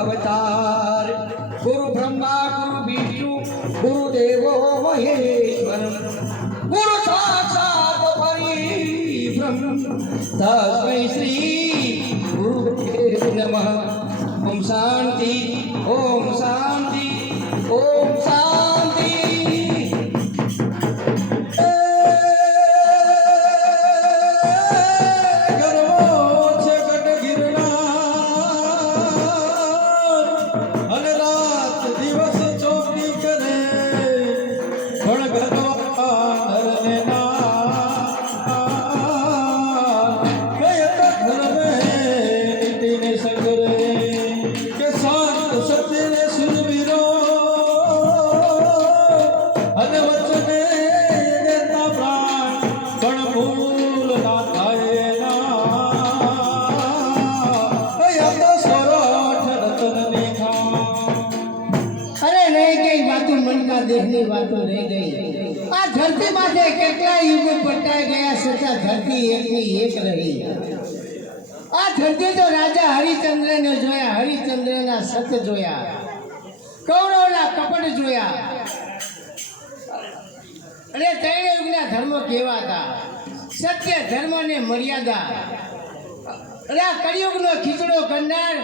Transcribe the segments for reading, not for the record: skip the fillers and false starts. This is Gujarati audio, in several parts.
अवतार गुरु ब्रह्मा गुरु विष्णु गुरुदेवो महेश्वर गुरु साक्षात् परब्रह्म तस्मै श्री गुरुदेव नमः। ओम शांति ओम शांति ओम शांति। દેહની વાતો રહી ગઈ। આ ધરતી માથે કેટલા યુગો પટાઈ ગયા છતાં ધરતી એકની એક રહી। આ ધરતી તો રાજા હરિચંદ્રને જોયા, હરિચંદ્રના સત જોયા, કૌરવના કપટ જોયા। અને ત્રણ યુગના ધર્મો કેવા હતા? સત્ય, ધર્મ ને મર્યાદા। અને આ કળિયુગનો ખીચડો કરનાર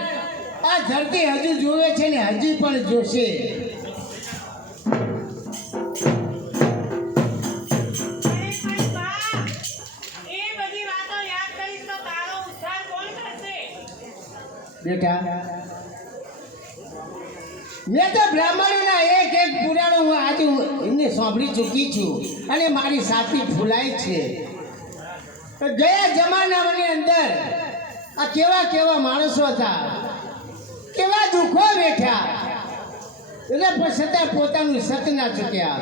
આ ધરતી હજુ જોવે છે ને હજી પણ જોશે। બેટા, મેં તો બ્રાહ્મણોના એક એક પુરાણો હું આજે એમને સાંભળી ચૂકી છું અને મારી સાથી ફૂલાય છે। ગયા જમાનાની અંદર આ કેવા કેવા માણસો હતા, કેવા દુઃખો બેઠા, એટલે પણ છતાં પોતાનું સત ના ચૂક્યા।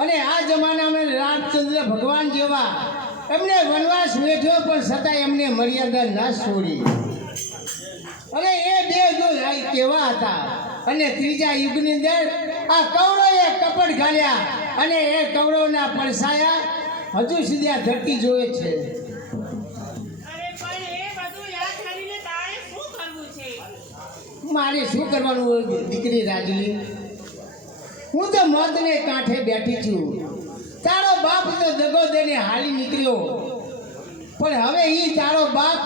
અને આ જમાનામાં રામચંદ્ર ભગવાન જેવા એમને વનવાસ વેઠ્યો પણ છતાં એમને મર્યાદા ના છોડી। અને એ બે યુગ કેવા હતા? અને ત્રીજા યુગની અંદર આ કૌરવે કપટ ઘાલ્યા અને એ કૌરવના પડસાયા હજુ સુધી આ ધરતી જોવે છે। મારે શું કરવાનું દીકરી રાજલી? હું તો મોતને કાંઠે બેઠી છું। તારો બાપ તો દગો દઈને હાલી નીકળ્યો, પણ હવે એ તારો બાપ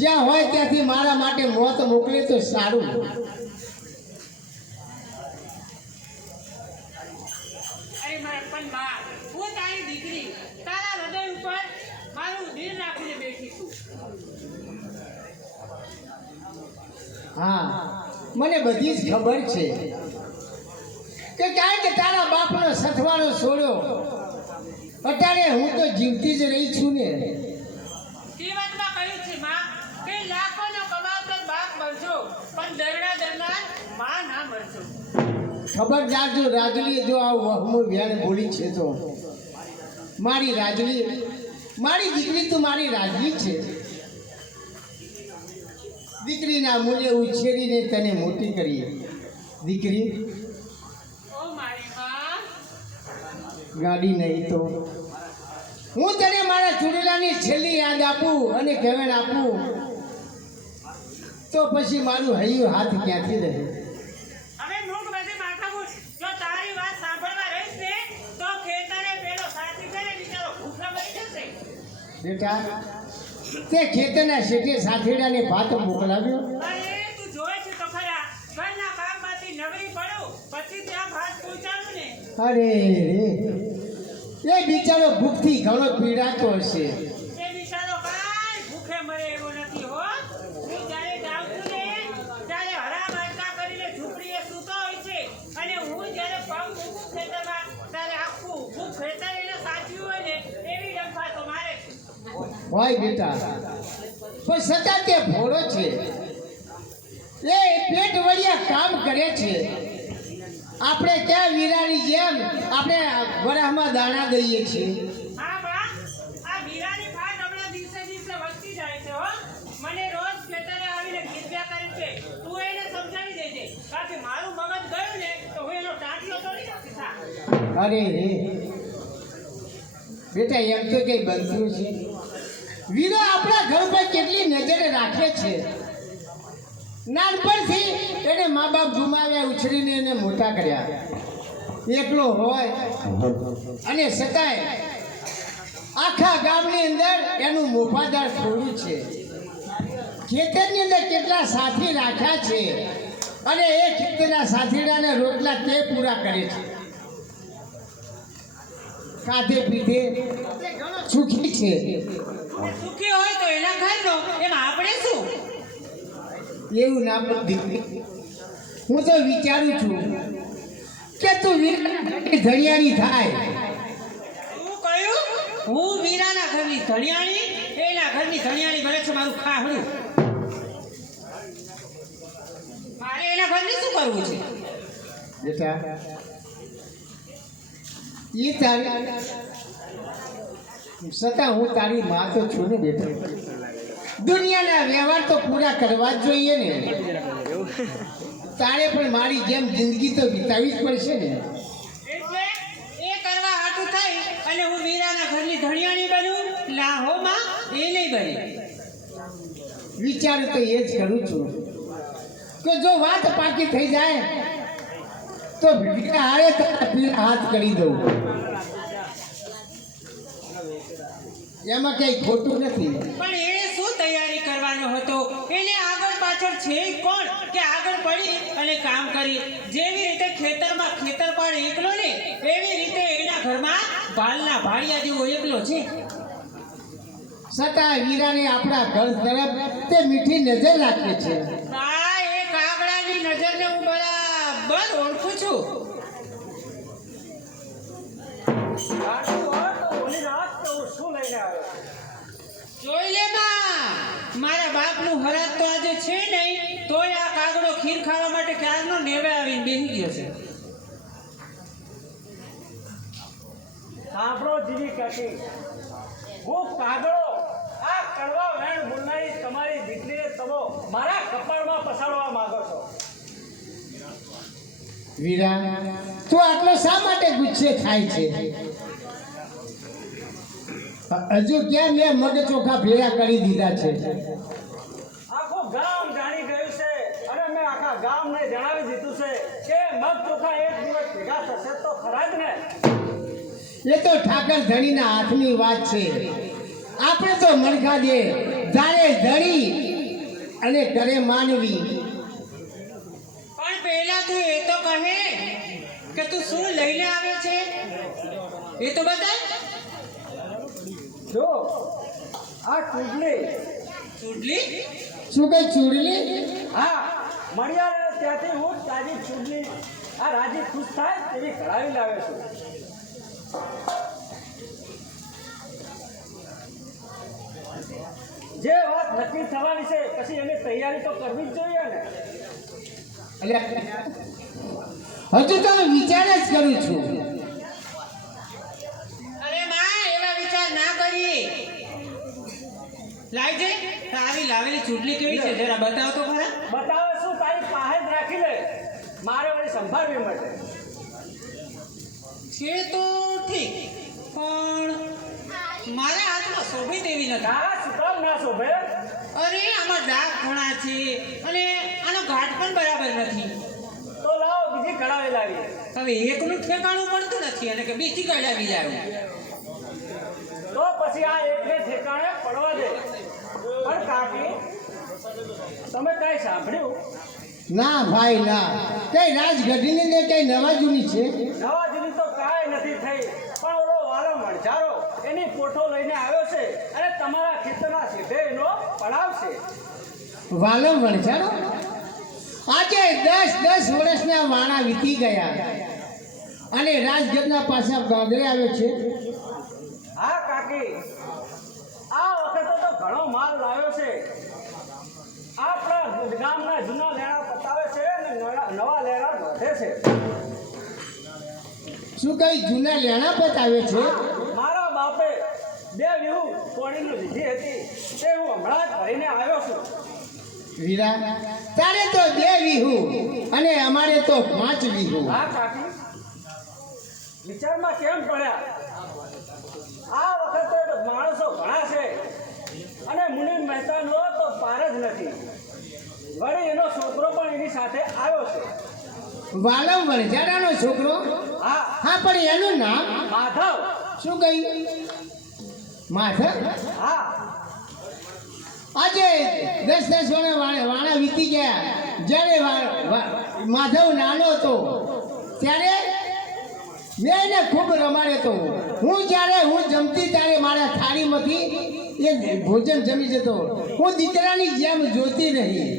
જ્યાં હોય ત્યાંથી મારા માટે મોત મોકલે તો સારું। હા, મને બધી જ ખબર છે કે કારણ કે તારા બાપનો સથવાળો છોડ્યો, અત્યારે હું તો જીવતી જ રહી છું ને। ખબરદાર જો રાજલી જો આ વહમું વ્યાણ બોલી છે તો મારી રાજલી, મારી દીકરી તો મારી રાજલી છે। દીકરીના મૂલ્ય ઉછેરીને તને મોટી કરી। દીકરી, ગાડી નહીં તો હું તને મારા ચૂડેલાની છેલ્લી યાદ આપું અને કહેવણ આપું તો પછી મારું હૈયું હાથ ક્યાંથી રહે? બેટા, તે ખેતરના શેઠે સાથેડાને ભાત મોકલાવ્યો? અરે રે, એ બિચારો ભૂખથી ઘણો પીડાતો હશે। હોય બેટા, પણ છતાં તે ભોળો છે, એ પેટ વળિયા કામ કરે છે। આપણે ક્યાં વીરાની જેમ આપણે વરાહમાં દાણા દઈએ છીએ। અરે રે બેટા, એમ તો કઈ બનતું છે? વીરો આપણા ઘર પર કેટલી નજરે રાખે છે, નાનપણથી એને મા બાપ ગુમાવ્યા, ઉછરીને એને મોટા કર્યા. એકલો હોય અને છતાંય આખા ગામની અંદર એનું મોભાદાર થોડું છે. ખેતરની અંદર કેટલા સાથી રાખ્યા છે અને એ ખેતરના સાથીડાને રોટલા તે પૂરા કરે છે. ખાધે પીધે સુખી છે. સુખી હોય તો એના ઘરનો, એમાં આપણે શું? એવું ના બધી. હું તો વિચારું છું કે તું ધણિયાણી થાય. શું કહ્યું? હું વીરાના ઘરની ધણિયાણી, એના ઘરની ધણિયાણી બને છે મારું ખાહડું. મારે એના ઘરની શું કરવું છે? બેટા એ તારી છતાં હું તારી માં તો છું ને બેટા. દુનિયાના વ્યવહાર તો પૂરા કરવા જ જોઈએ ને. તારે પણ મારી જેમ જિંદગી તો વિતાવી જ પડશે ને. એટલે એ કરવા હાટું થઈ અને હું વીરાના ઘરની ધણિયાણી બનું? લાહોમાં એ નહીં બને. વિચાર તો એ જ કરું છું કે જો વાત પાકી થઈ જાય તો ભીડા હારે તારા હાથ કરી દઉં. એમાં કઈ ખોટું નથી. પણ એ શું તૈયારી કરવાનો હતો? એને આગળ પાછળ છે કોણ કે આગળ પડી અને કામ કરી? જેવી રીતે ખેતરમાં ખેતરપાળ એકલો ને, એવી રીતે એના ઘરમાં બાલના ભાડિયા જેવો એકલો છે. છતાં વીરાને આપણા ઘર તરફ તે મીઠી નજર રાખે છે. આ એ કાગડાની નજરને હું બરાબર ઓળખું છું. જોઈ લે માં, મારા બાપનું હરાજ તો આજે છે નહીં, તોય આ કાગડો ખીર ખાવા માટે ક્યારનો નેવે આવીને બેસી ગયો છે. સાંભળો જીવી કાકી, હું કાગડો આ કડવા વેણ બોલનારી તમારી દીકરીને તમે મારા કપાળમાં પસાડવા માંગો છો. વીરા તું આટલો શા માટે ગુસ્સે થાય છે? હજુ ક્યાં મેં મગ ચોખા ભેળા કરી દીધા છે? આખું ગામ જાણી ગયું છે અને મેં આખા ગામને જણાવી દીધું છે કે મગ ચોખા એક દિવસ ભેગા થશે તો ખરા જ ને. એ તો ઠાકર ધણીના હાથની વાત છે. આપણે તો મણકા દે જાણે ધણી અને કરે માનવી. પણ પહેલા તું એ તો કહે કે તું શું લઈને આવે છે, એ તો બતા. જો આ ચૂડલી, ચૂડલી? શું કઈ ચૂડલી? હા, મળ્યા ત્યાંથી હું તાજી ચૂડલી આ રાજી ખુશ થાય તેવી કઢાવી લાવે છું. જે વાત નક્કી થવાની છે પછી એની તૈયારી તો કરવી જ જોઈએ ને. હજુ તો હું વિચાર જ કરું છું. અરે માં, એવા વિચાર ના કરીએ. લાવજે, તારી લાવેલી ચૂડલી કેવી છે જરા બતાવ તો ખરા. બતાવે શું, તારી પાસે જ રાખી લે, મારે વળી સંભાળવી માટે. છે તો ઠીક, પણ મારા હાથમાં શોભી તેવી નથી. તારા સુકામ ના શોભે. અરે આમાં ડાઘ ઘણા છે અને આનો ઘાટ પણ બરાબર નથી. તો લાવો બીજી કઢાવી લાવીએ. હવે એકનું ઠેકાણું પડતું નથી અને કે બીજી કઢાવી લાવું. તો પછી આ એકને ઠેકાણે પડવા દે. પણ કાકી, તમે કઈ સાંભળ્યું? ના ભાઈ ના, કઈ રાજગઢીની ને કઈ નવા જૂની છે? નવા જૂની તો કાંઈ નથી થઈ, પણ ઓલો વાલો મણઝારો એની કોઠો લઈને આવ્યો છે અને તમારા ખેતરના સીધે એનો પડાવશે. વાલો વણઝારો? આજે 10 વર્ષના વાણા વીતી ગયા અને રાજગઢના પાછા ગાગરે આવ્યો છે. હા કાકી, આ વખતે તો ઘણો માલ લાવ્યો છે. આપણા ગામના જૂના લેણા પતાવે છે અને નવા લેણા વધે છે. શું કઈ જૂના લેણા બતાવે છે? મારા બાપે 2 વીઘું કોણીનું લીધી હતી તે હું હમણાં જ ભરીને આવ્યો છું. વીરા તારે તો 2 વીઘું અને અમારે તો 5 વીઘું. હા કાકી, વિચારમાં કેમ પડ્યા? આ વખતે માણસો ઘણા છે અને મુનિ મહેતાનો તો પાર જ નથી. વળી એનો એની સાથે આવ્યો છે. વાલમ વણઝારાનો છોકરો? હા, હા, પણ એનું નામ માધવ. શું કહ્યું? માધવ? હા, આજે 10 વાણા વીતી ગયા. જ્યારે માધવ નાનો હતો ત્યારે મેં એને ખૂબ રમાડ્યો હતો. હું જમતી ત્યારે મારા થાળીમાંથી એ ભોજન જમી જતો. હું દીકરાની જેમ જોતી રહી.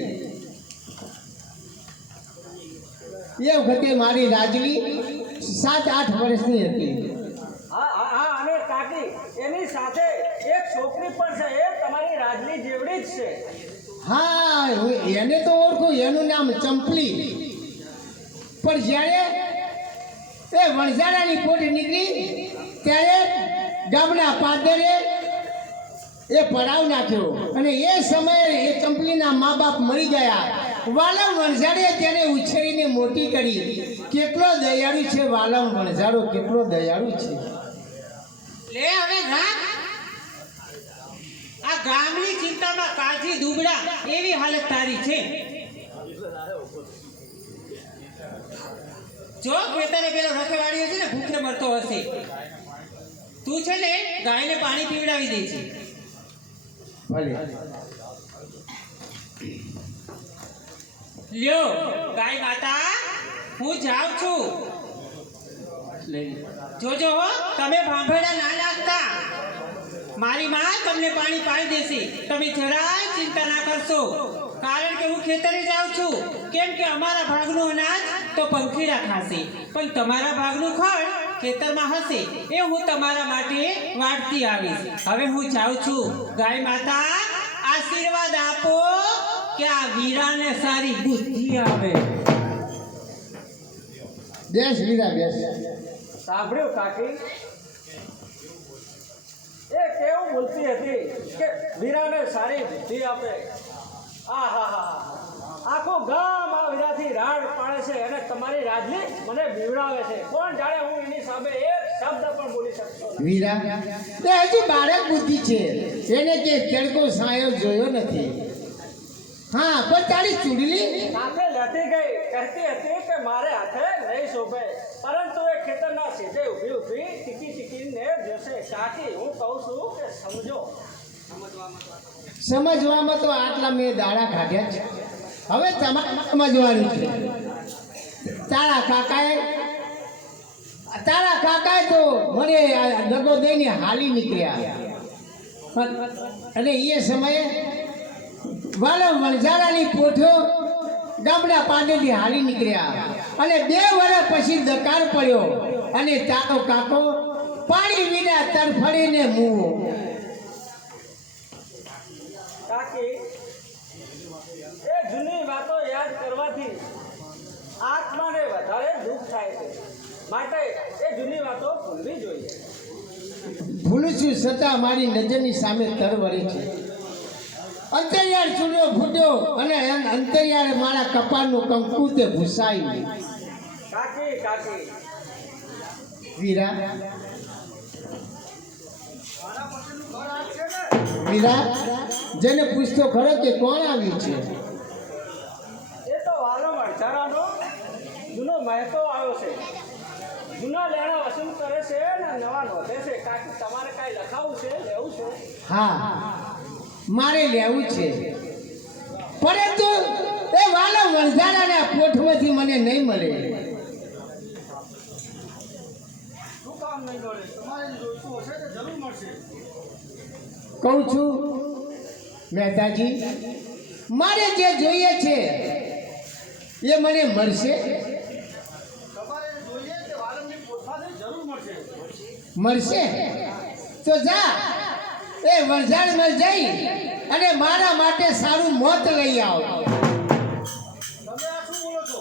એ વખતે મારી રાજવી 7-8 વર્ષની હતી. હા, હા, હા. અને કાકી, એની સાથે એક છોકરી પણ છે. એ તમારી રાજની જેવડી જ છે. હા, હું એને તો ઓળખું. એનું નામ ચંપલી. પણ જ્યારે એ વણઝારાની પોટ નીકળી ત્યારે ગામના પાદરે એ પડાવ નાખ્યો. અને એ સમયે એ ચંપલીના મા બાપ મરી ગયા. વાલમ વણઝારે તેને ઉછેરીને મોટી કરી. કેટલો દયાળુ છે વાલમ વણઝારો, કેટલો દયાળુ છે. લે હવે રાખ. આ ગામની ચિંતામાં કાજી દુબળા એવી હાલત તારી છે. જો ખેતરે પેલો રખેવાળ્યો છે ને ભૂખે મરતો હશે. તું છે ને ગાયને પાણી પીવડાવી દે છે. ભલે. લ્યો ગાય માતા, હું જાઉં છું. જોજો હો, તમે ભાંભેડા ના નાખતા. મારી માં તમને પાણી પાઈ દેશે. તમે જરાય ચિંતા ના કરશો. કારણ કે હું ખેતરે જાઉં છું. કેમ કે અમારા ભાગનું અનાજ તો પંખીડા ખાશે, પણ તમારા ભાગનું ખડ ખેતરમાં હશે. એ હું તમારા માટે વાળતી આવીશ. હવે હું જાઉં છું. ગાય માતા, આશીર્વાદ આપો કે આ વીરાને સારી બુદ્ધિ આવે. બેસ વીરા, બેસ. સાંભળ્યું કાકી? એ કેવું બોલતી હતી કે વીરાને સારી બુદ્ધિ આપે. આહાહા. આખું ગામ આ વીરાથી રાડ પાડે છે અને તમારી રાજની મને બીવડાવે છે. કોણ જાણે હું એની સામે એક શબ્દ પણ બોલી શકતો નથી. વીરા, તે હજી બાળક બુદ્ધિ છે. એને કે કેળકો સાયો જોયો નથી. હા, પણ તારી ચૂડલી સાથે લેતી ગઈ. કહેતી હતી કે મારે હાથે નહીં શોભે, પરંતુ એ ખેતરના સીધે ઊભી ઊભી ટીકીને જશે. કાકી, હું કહું છું કે સમજો. સમજવામાં તો આટલા મેં દાડા કાઢ્યા છે. હવે તમારે સમજવાનું છે. તારા કાકાએ તો મને દગો દઈને હાલી નીકળ્યા. અને એ સમયે વાલમ વણઝારાની પોઠો ગામડા પાડેથી હાલી નીકળ્યા. અને 2 વર્ષ પછી દકાળ પડ્યો અને તારો કાકો પાણી વિના તરફડીને મૂવો. કાકી, એ જૂની વાતો યાદ કરવાથી આત્માને વધારે દુઃખ થાય છે. માટે એ જૂની વાતો ભૂલવી જોઈએ. ભૂલું છું, છતાં મારી નજરની સામે તરવરે છે. અંતરિયાળ ચૂડ્યો ફૂટ્યો અને અંતરિયાળ મારા કપાળનું કંકુ તે ભૂસાયું. કાકી, કાકી, વીરા, વીરા, જેને પૂછતો ખરો કે કોણ આવ્યું છે? એ તો વાલમ અડધારાનો જૂનો મહેતો આવ્યો છે. જૂના લેણા વસૂલ કરે છે ને નવા નોંધે છે. કાકી, તમારે કાંઈ લખાવું છે, લેવું છે? હા, મારે લેવું છે. પરંતુ એ વાલા વણઝારાના પોઠમાંથી મને નહીં મળે. શું કામ નહીં મળે? તમારે જોઈતું હશે તો જરૂર મળશે. કહું છું મહેતાજી, મારે જે જોઈએ છે એ મને મળશે. તમારે જોઈએ કે વાલમની પોથાથી જરૂર મળશે. મળશે તો જા એ વણઝારમાં જઈ અને મારા માટે સારું મોત લઈ આવ. તમે આ શું બોલો છો?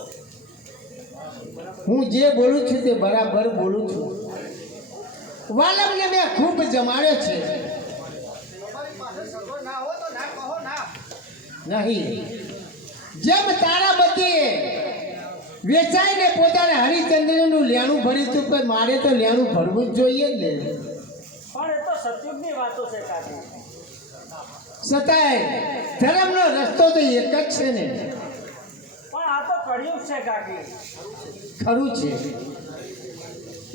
હું જે બોલું છું તે બરાબર બોલું છું. વાલમને મેં ખૂબ જમાડ્યો છે. તમારી પાસે સગવડ ના હોય તો ના કહો ના. નહીં, જેમ તારા બધી વેચાઈને પોતાને હરિચંદ્રનું લેણું ભર્યું હતું, પણ મારે તો લેણું ભરવું જ જોઈએ ને. પણ એ તો સતયુગની વાતો છે કાકી. છતાંય ધર્મનો રસ્તો તો એક જ છે ને. પણ કળિયુગ છે કાકી. ખરું છે.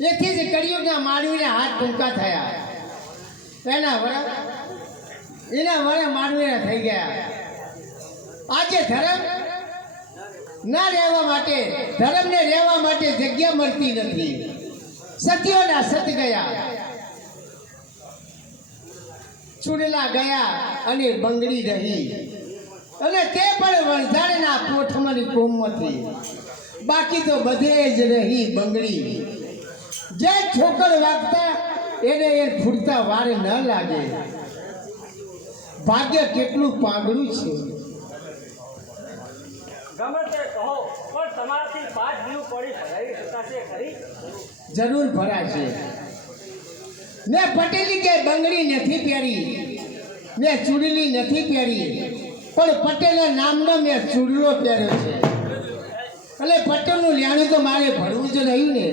એથી જ કળિયુગના માનવીને હાથ ટૂંકા થયા. એના વડે માનવીના થઈ ગયા. આજે ધર્મ ના રહેવા માટે, ધર્મને રહેવા માટે જગ્યા મળતી નથી. સત્યોના સત ગયા, ચૂડલા ગયા અને બંગડી રહી, અને તે પણ વણઝારના કોઠમની કોમમાંથી. બાકી તો બધે જ રહી બંગડી. જે ઠોકર વાગતા એને એ ફૂટતા વાર ન લાગે. ભાગ્ય કેટલું પાંગડું છે. ગમે તે કહો, પણ તમારાથી 5 દીવ પડી ભરાઈ શકાશે ખરી? જરૂર ભરાશે. મેં પટેલી કે બંગડી નથી પહેરી, મેં ચૂડલી નથી પહેરી, પણ પટેલના નામનો મેં ચૂડલો પહેર્યો છે. એટલે પટેલનું લેણું તો મારે ભરવું જ રહ્યું ને.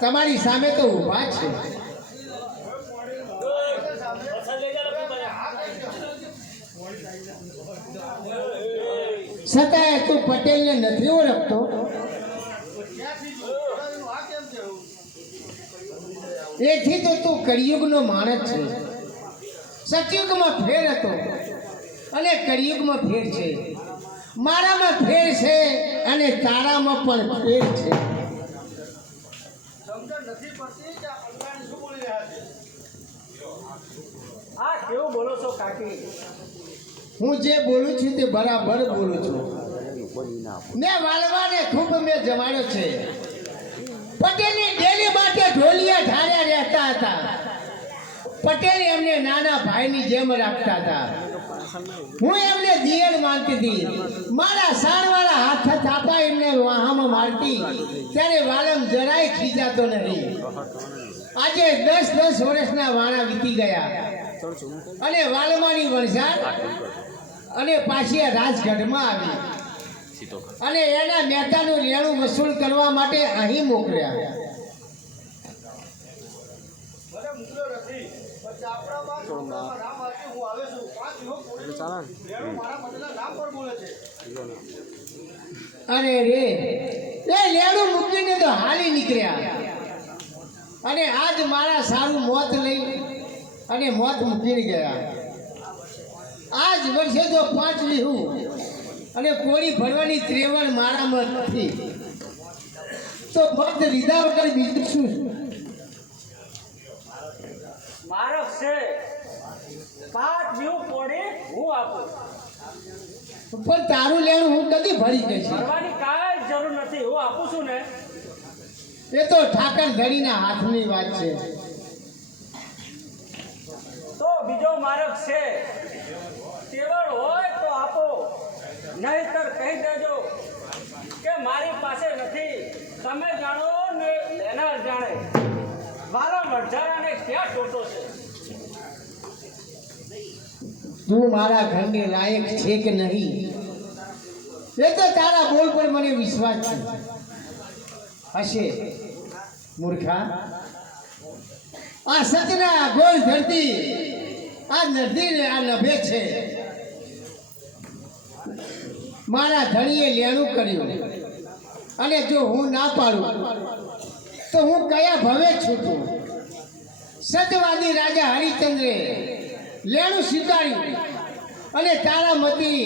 તમારી સામે તો ઊભા છે. છતાંય તું પટેલને નથી ઓળખતો. એથી તો તું કળિયુગનો માણસ છે. સતયુગમાં ફેર હતો અને કળિયુગમાં ફેર છે. મારામાં ફેર છે અને તારામાં પણ ફેર છે. આ કેવું બોલો છો કાકી? હું જે બોલું છું તે બરાબર બોલું છું. મેં વાલવાને ખૂબ મેં જમાડ્યો છે. પટેલની ડેલી માટે ઢોલિયા ઢાળ્યા રહેતા હતા. પટેલ એમને નાના ભાઈની જેમ રાખતા હતા. હું એમને દિયર માનતી હતી. મારા સાણવાળા હાથ થાપા એમને વાહામાં મારતી ત્યારે વાલમ જરાય ખીજાતો નહીં. આજે 10 વર્ષના વાણા વીતી ગયા અને વાલમાની વણઝાર અને પાછી આ રાજગઢમાં આવી અને એના મહેતાનું લેણું વસૂલ કરવા માટે અહીં મોકલ્યા. અરે રે, એ લેણું મૂકીને તો હાલી નીકળ્યા અને આજ મારા સારું મોત લઈ અને મોત મૂકીને ગયા. આજ વર્ષે તો 5 લીહું અને કોળી ભરવાની ત્રેવડ મારામાં નથી, તો મત લીધા વગર બીજું શું? મારો છે 5 દીવ પડી હું આપું. પણ તારું લેણું હું કદી ભરી દઈશ. ભરવાની કાંઈ જરૂર નથી, હું આપું છું ને. એ તો ઠાકર ધણીના હાથની વાત છે. તો બીજો માર્ગ છે. તેવડ હોય તો આપો, નહીંતર કહી દેજો કે મારી પાસે નથી. તમે જાણો ને લેનાર જાણે. મારા વઢારાને ક્યાં ટોટો છે? તું મારા ઘરને લાયક છે કે નહીં એ તો તારા બોલ પર મને વિશ્વાસ છે. હશે મૂર્ખા. આ સતના ગોળ ધરતી આ નદીને આ નભે છે. મારા ધણીએ લેણું કર્યું અને જો હું ના પાડું તો હું કયા ભવે છૂટું? સતવાદી રાજા હરિશ્ચંદ્રે લેણું સ્વીકાર્યું અને તારામતી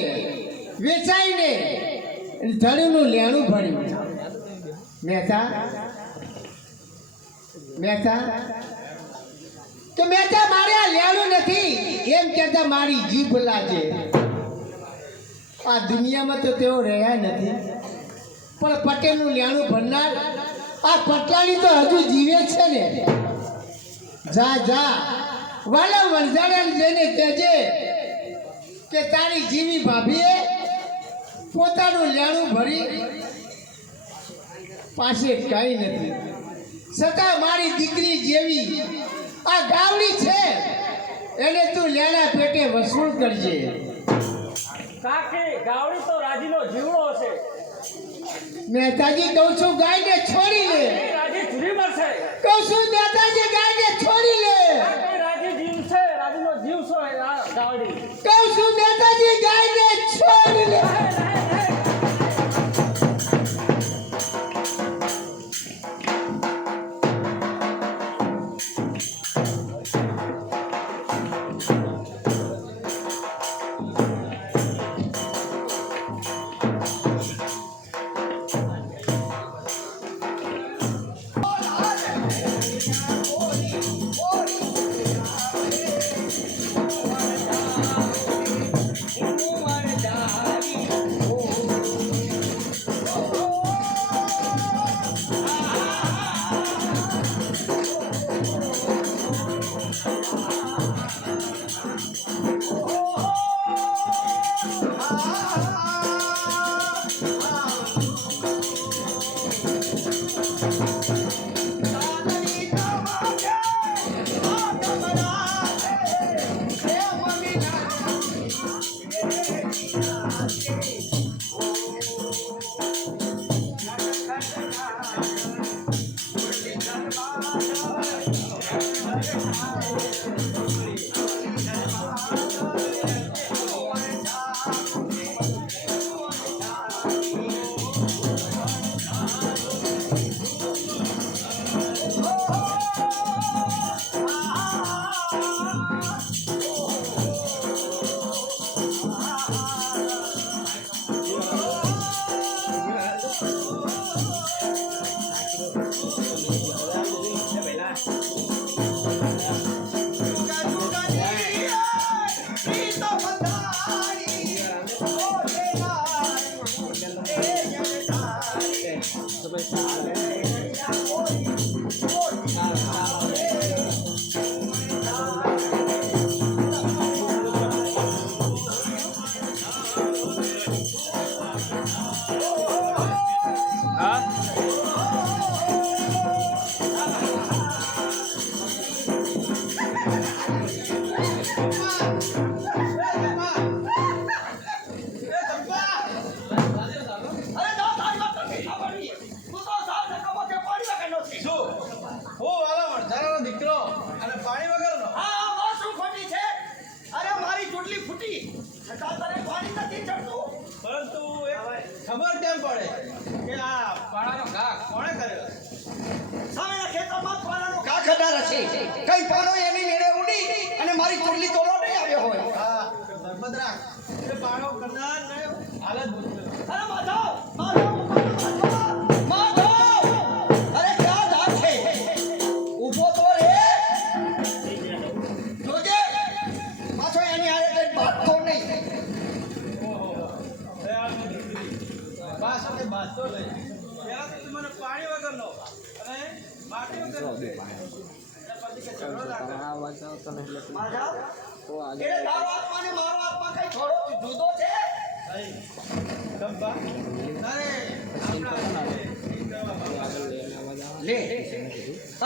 વેચાઈને ધણીનું લેણું ભર્યું. મહેતા તો મહેતા મારે આ લેણું નથી એમ કહેતા મારી જીભ લાગે. આ દુનિયામાં તો તેઓ રહ્યા નથી, પણ પટેલનું લેણું ભરનાર આ પટલાણી તો હજુ જીવે છે ને. જા વાલા વણઝારાને જઈને કહેજે કે તારી જીવી ભાભીએ પોતાનું લેણું ભરી પાસે કઈ નથી, છતાં મારી દીકરી જેવી આ ગાવડી છે એને તું લેણા પેટે વસૂલ કરજે. કાકી, ગાવડી તો રાજીનો જીવડો છે. મહેતાજી કહું છું ગાયને છોડી લે. એ રાજી જુરી મરશે. કહું છું મહેતાજી ગાયને છોડી લે. આ કઈ રાજી જીવ છે? રાજીનો જીવ જીવશો આ ગાવડી કહું છું નેતાજી ગાયને છોડી લે. પરંતુ એક ખબર કેમ પડે કે આ પાડાનો ઘા કોણે કર્યો? સામેના ખેતરમાં પાણાનો ઘા ખડાર હશે. કઈ પાણો એની નીડે ઉડી અને મારી ચોટલી તોડવા નહીં આવ્યો હોય. હા ધર્મદ્રા એ પાડો કરનાર ને હાલત મુશ્કેલ. અરે માધવ, માધવ, અરે ક્યાં ધાક છે? ઊભો તો રે. જોજે પાછો એની હારે કઈ બાંધતો નહીં. બા સાથે બાંધતો લઈ પેલા તો તું મને પાણી વગરનો અને માટી વગરનો દે. પછી કે ઝઘડો રાખે. માધવ, એટલે તારો આત્મા ને મારો આત્મા કઈ થોડો જુદો છે? નહીં. ગંભા. અરે આપણા લે,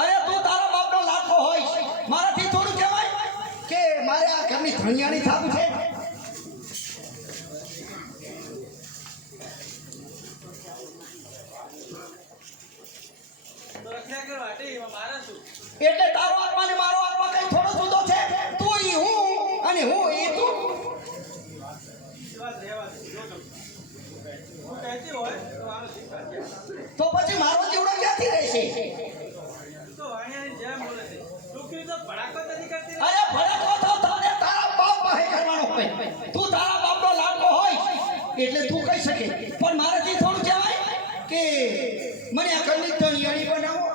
અરે તું તારા બાપનો લાખો હોય, મારાથી થોડું કહેવાય કે મારે આ ઘરની ધણિયાણી થવું છે? તો રખ્યા કર વાટી એમાં મારે શું? એટલે તારો આત્મા ને મારો આત્મા કઈ થોડો જુદો છે? તું ઈ હું અને હું ઈ તું. વાત રહેવા દે. જો ગમ. હું કહેતી હોય તો આનો શીખવા. તો પછી મારો જીવડો ક્યાંથી રહેશે? તો વાણિયાની જેમ બોલે છે. છોકરી તો ભડાકો નથી કરતી. અરે ભડકો તો તને તારા બાપ પાસે કરવાનો હોય. તું તારા બાપનો લાડકો હોય એટલે તું કહી શકે, પણ મારાથી થોડું કહેવાય કે મને આ ઘરની ધણિયાણી બનાવો.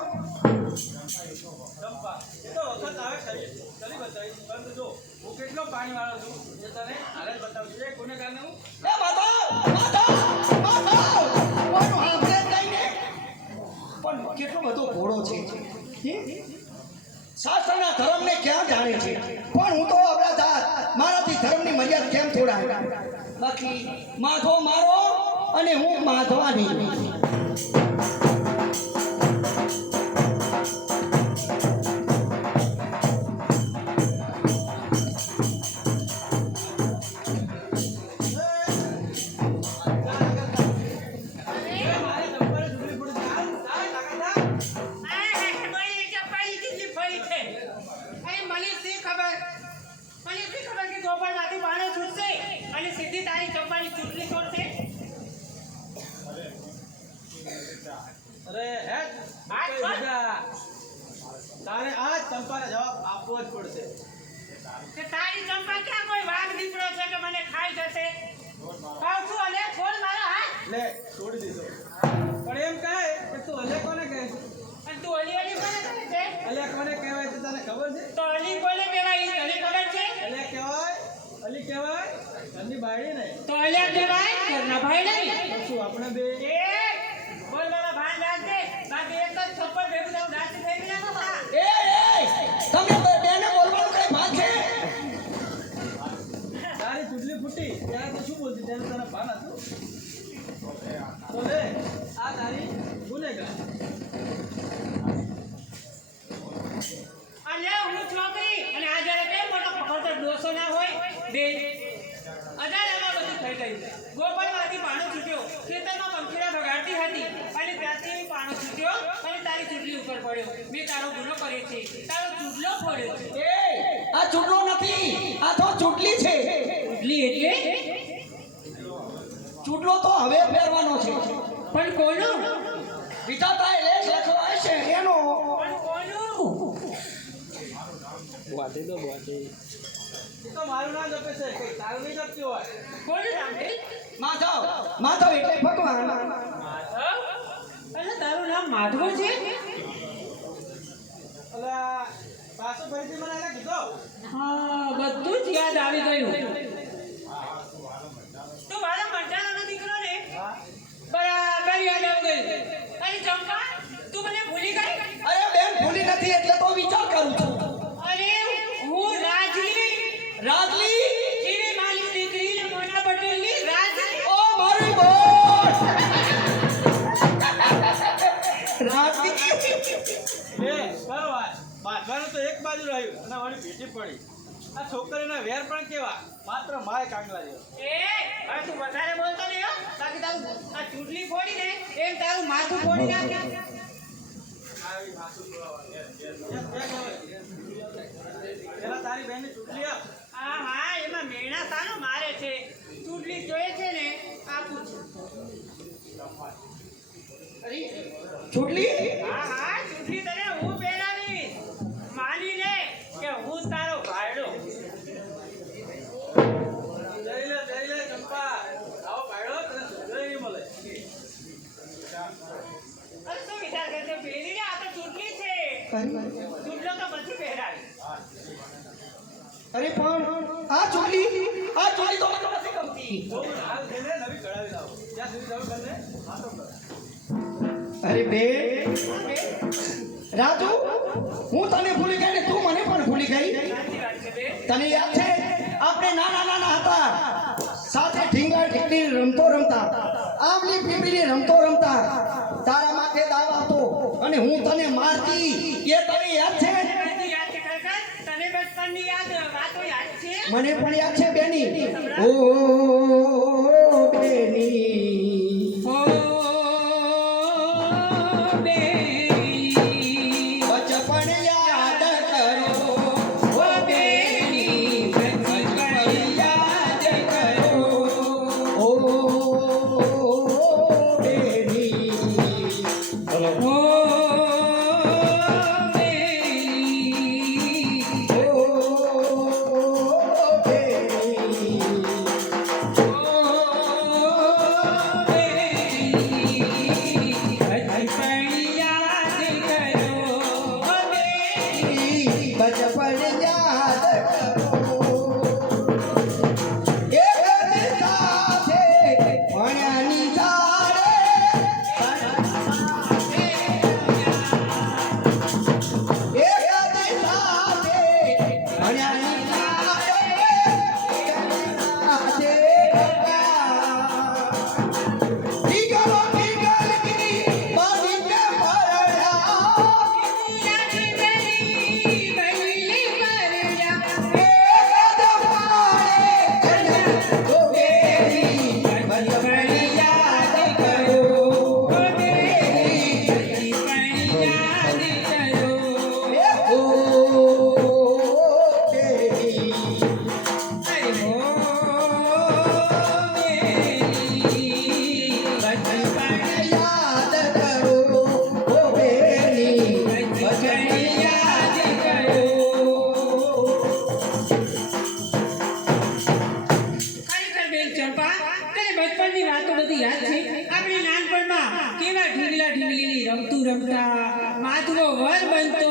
ગંભા. એ તો વખત આવે કરી બતાવીશ. પરંતુ જો હું કેટલો પાણી વાળો છું એ તને હાલત બતાવશું. એ ગુનેગારને હું એ માધવ, માધવ, માધવ, કોઈનું સાંભળે જ નહીં ને. પણ કેટલો બધો ઘોડો છે. શાસ્ત્રના ધર્મને ક્યાં જાણે છે, પણ હું તો અબડાધાર, મારાથી ધર્મની મર્યાદા કેમ થોડાય? બાકી માધવ મારો અને હું માધવાની. બળી કેટલી ફળી છે? અરે મને શી ખબર? મને બેની તારી ચંપાની ચૂંટણી છોડશે? અરે હે તારે આ ચંપાને જવાબ આપવો જ પડશે. કે તારી ચંપા ક્યાં કોઈ વાઘ દીપડો છે કે મને ખાઈ જશે? કહું છું અલે છોડ મારો હાથ. લે છોડી દીધો. પણ એમ કહે કે તું અલે કોને કહે છે? અને તું અલી અલી કોને કરે છે? અલે કોને કહેવાય છે તને ખબર છે? તો અલી કોને કહેવાય ઈ તને ખબર છે? અલે કહેવાય અલી કહેવાય ઘરની બાયડી ને. તો અલ્યા કહેવાય ઘરના ભાઈ નહીં. તો શું આપણે બે એ બોલ મારા ભાન રાખજે. બાકી એક જ થપ્પડ ભેગું થાવ દાંતી થઈ ગયા તો હા. એ તમને બેને બોલવાનું કઈ ભાન છે? તારી ચૂંટણી ફૂટી ત્યારે તો શું બોલતી ત્યારે તને ભાન હતું? તો લે આ તારી ગુનેગાર. અલ્યા હું છોકરી અને આ જ્યારે કેમ મોટો પકડતો ડોસો ના હોય બે અજાણ્યામાં બધું થઈ ગયું. ગોપાલમાંથી પાણો છૂટ્યો, ખેતરમાં પંખીડા બગાડતી હતી અને ત્યાંથી પાણો છૂટ્યો અને તારી ચૂંટણી ઉપર પડ્યો. મેં તારો ગુનો કર્યો છે, તારો ચૂડલો ફોડ્યો છે. એ આ ચૂંટલો નથી, આ તો ચૂંટલી છે. ચૂડલી એટલે ચૂંટલો તો હવે ફેરવાનો છે. પણ કોનો? વિધાતાએ લેખ લખવાય છે એનો. પણ કોનું? એ તો મારું નામ જપે છે કઈ તારું નહીં જપતી હોય. કોનું નામ છે? માધવ. માધવ એટલે ભગવાન. માધવ? અરે તારું નામ માધવ છે? અલા પાછો ફરીથી મને એને કીધો. હા, બધું જ યાદ આવી ગયું. તું મારા મંડાણાનો દીકરો ને? હા બરાબર યાદ આવી ગયું. અને ચંપા, તું મને ભૂલી ગઈ? અરે બેન ભૂલી નથી એટલે તો વિચાર કરું છું. અરે હું રાજલી, રાજલી. જીવી માલી દીકરી ને મોના પટેલની રાજલી. ઓ મારી બોલ. રાજલી. એ કરો વાત બાંધવાનું તો એક બાજુ રહ્યું અને વળી ભીટી પડી. આ છોકરીના વેર પણ કેવા માત્ર માય કાંગલા જેવા. એ હવે તું વધારે બોલતો નહીં હો. બાકી તારું આ ચૂંટણી ફોડી ને એમ તારું માથું ફોડી નાખે. આવી માથું બોલાવવાનું. પેલા તારી બહેનની ચૂંટણી આપ. હા હા, એમાં મેણા સાનો મારે છે? ચૂંટણી જોઈએ છે ને આપું છું. ચૂંટલી. હા હા, ચૂંટણી તને હું પહેરાવીશ. માની લે કે હું તારો ભાયડો. જઈ લે ચંપા. આવો પાડ્યો તને સુધરે નહીં મળે. અરે શું વિચાર કરશે? પહેરી લે, આ તો ચૂંટણી છે. ચૂંટલો તો પછી પહેરાવી. અરે પણ આ ચૂંટલી તો મને નથી ગમતી. બહુ હાલ થઈને નવી કઢાવી લાવો. ત્યાં સુધી તમે બંને વાતો કરો. અરે બેન રાજુ, હું તને ભૂલી ગઈ ને તું મને પણ ભૂલી ગઈ. સાચી વાત છે બે. તને યાદ છે આપણે નાના હતા સાથે ઢીંગા ઢીંગલી રમતા આમલી પીપળી રમતા તારા માથે દાવ હતો અને હું તને મારતી. એ તને યાદ છે? બધું યાદ છે ખરેખર? તને બચપનની વાતો યાદ છે? મને પણ યાદ છે બેની. ઓ બેની ઓ બેની, બચપણ યાદ કરો. ઓ બેની, બચપન યાદ કરો. ઓ બેની. ઓ બેની, ઓ બેની. ઓ રમતું રમતા માધવો વર બનતો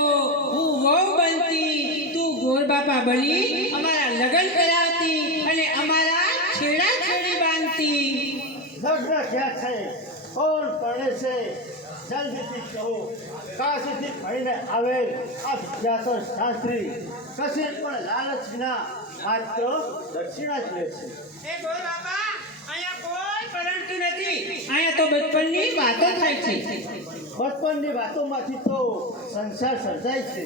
હું વહુ બનતી તું ગોર બાપા બની અમારા લગ્ન કરાવતી અને અમારા છેડા છેડી બાંધતી. લગ્ન ક્યાં છે, કોણ પરણે છે, જલ્દીથી કહો. કાશીથી ભણીને આવેલ આ વિદ્યાધર શાસ્ત્રી કશી પણ લાલચ વિના માત્ર દક્ષિણા જ લે છે. એ ગોર બાપા અહીંયા કોઈ પરણતું નથી, અહીંયા તો બચપણની વાતો થાય છે. બચપનની વાતોમાંથી તો સંસાર સર્જાય છે.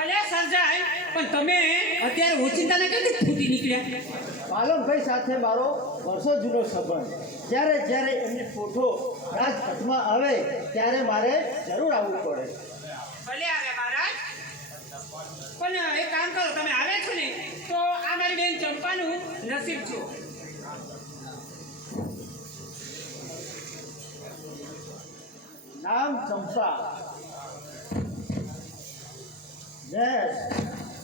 અલ્યા સર્જાય, પણ તમે અત્યારે ઓચિંતાને કેવી ફૂટી નીકળ્યા? પાલનભાઈ સાથે મારો વર્ષો જૂનો સંબંધ. જ્યારે જ્યારે એમની ફોટો રાજપથમાં આવે ત્યારે મારે જરૂર આવવું પડે. ભલે આવે મહારાજ, પણ એક કામ કરો, તમે આવે છો ને તો આ મારી બેન ચંપાનું નસીબ છો. નામ ચંપા, મેષ,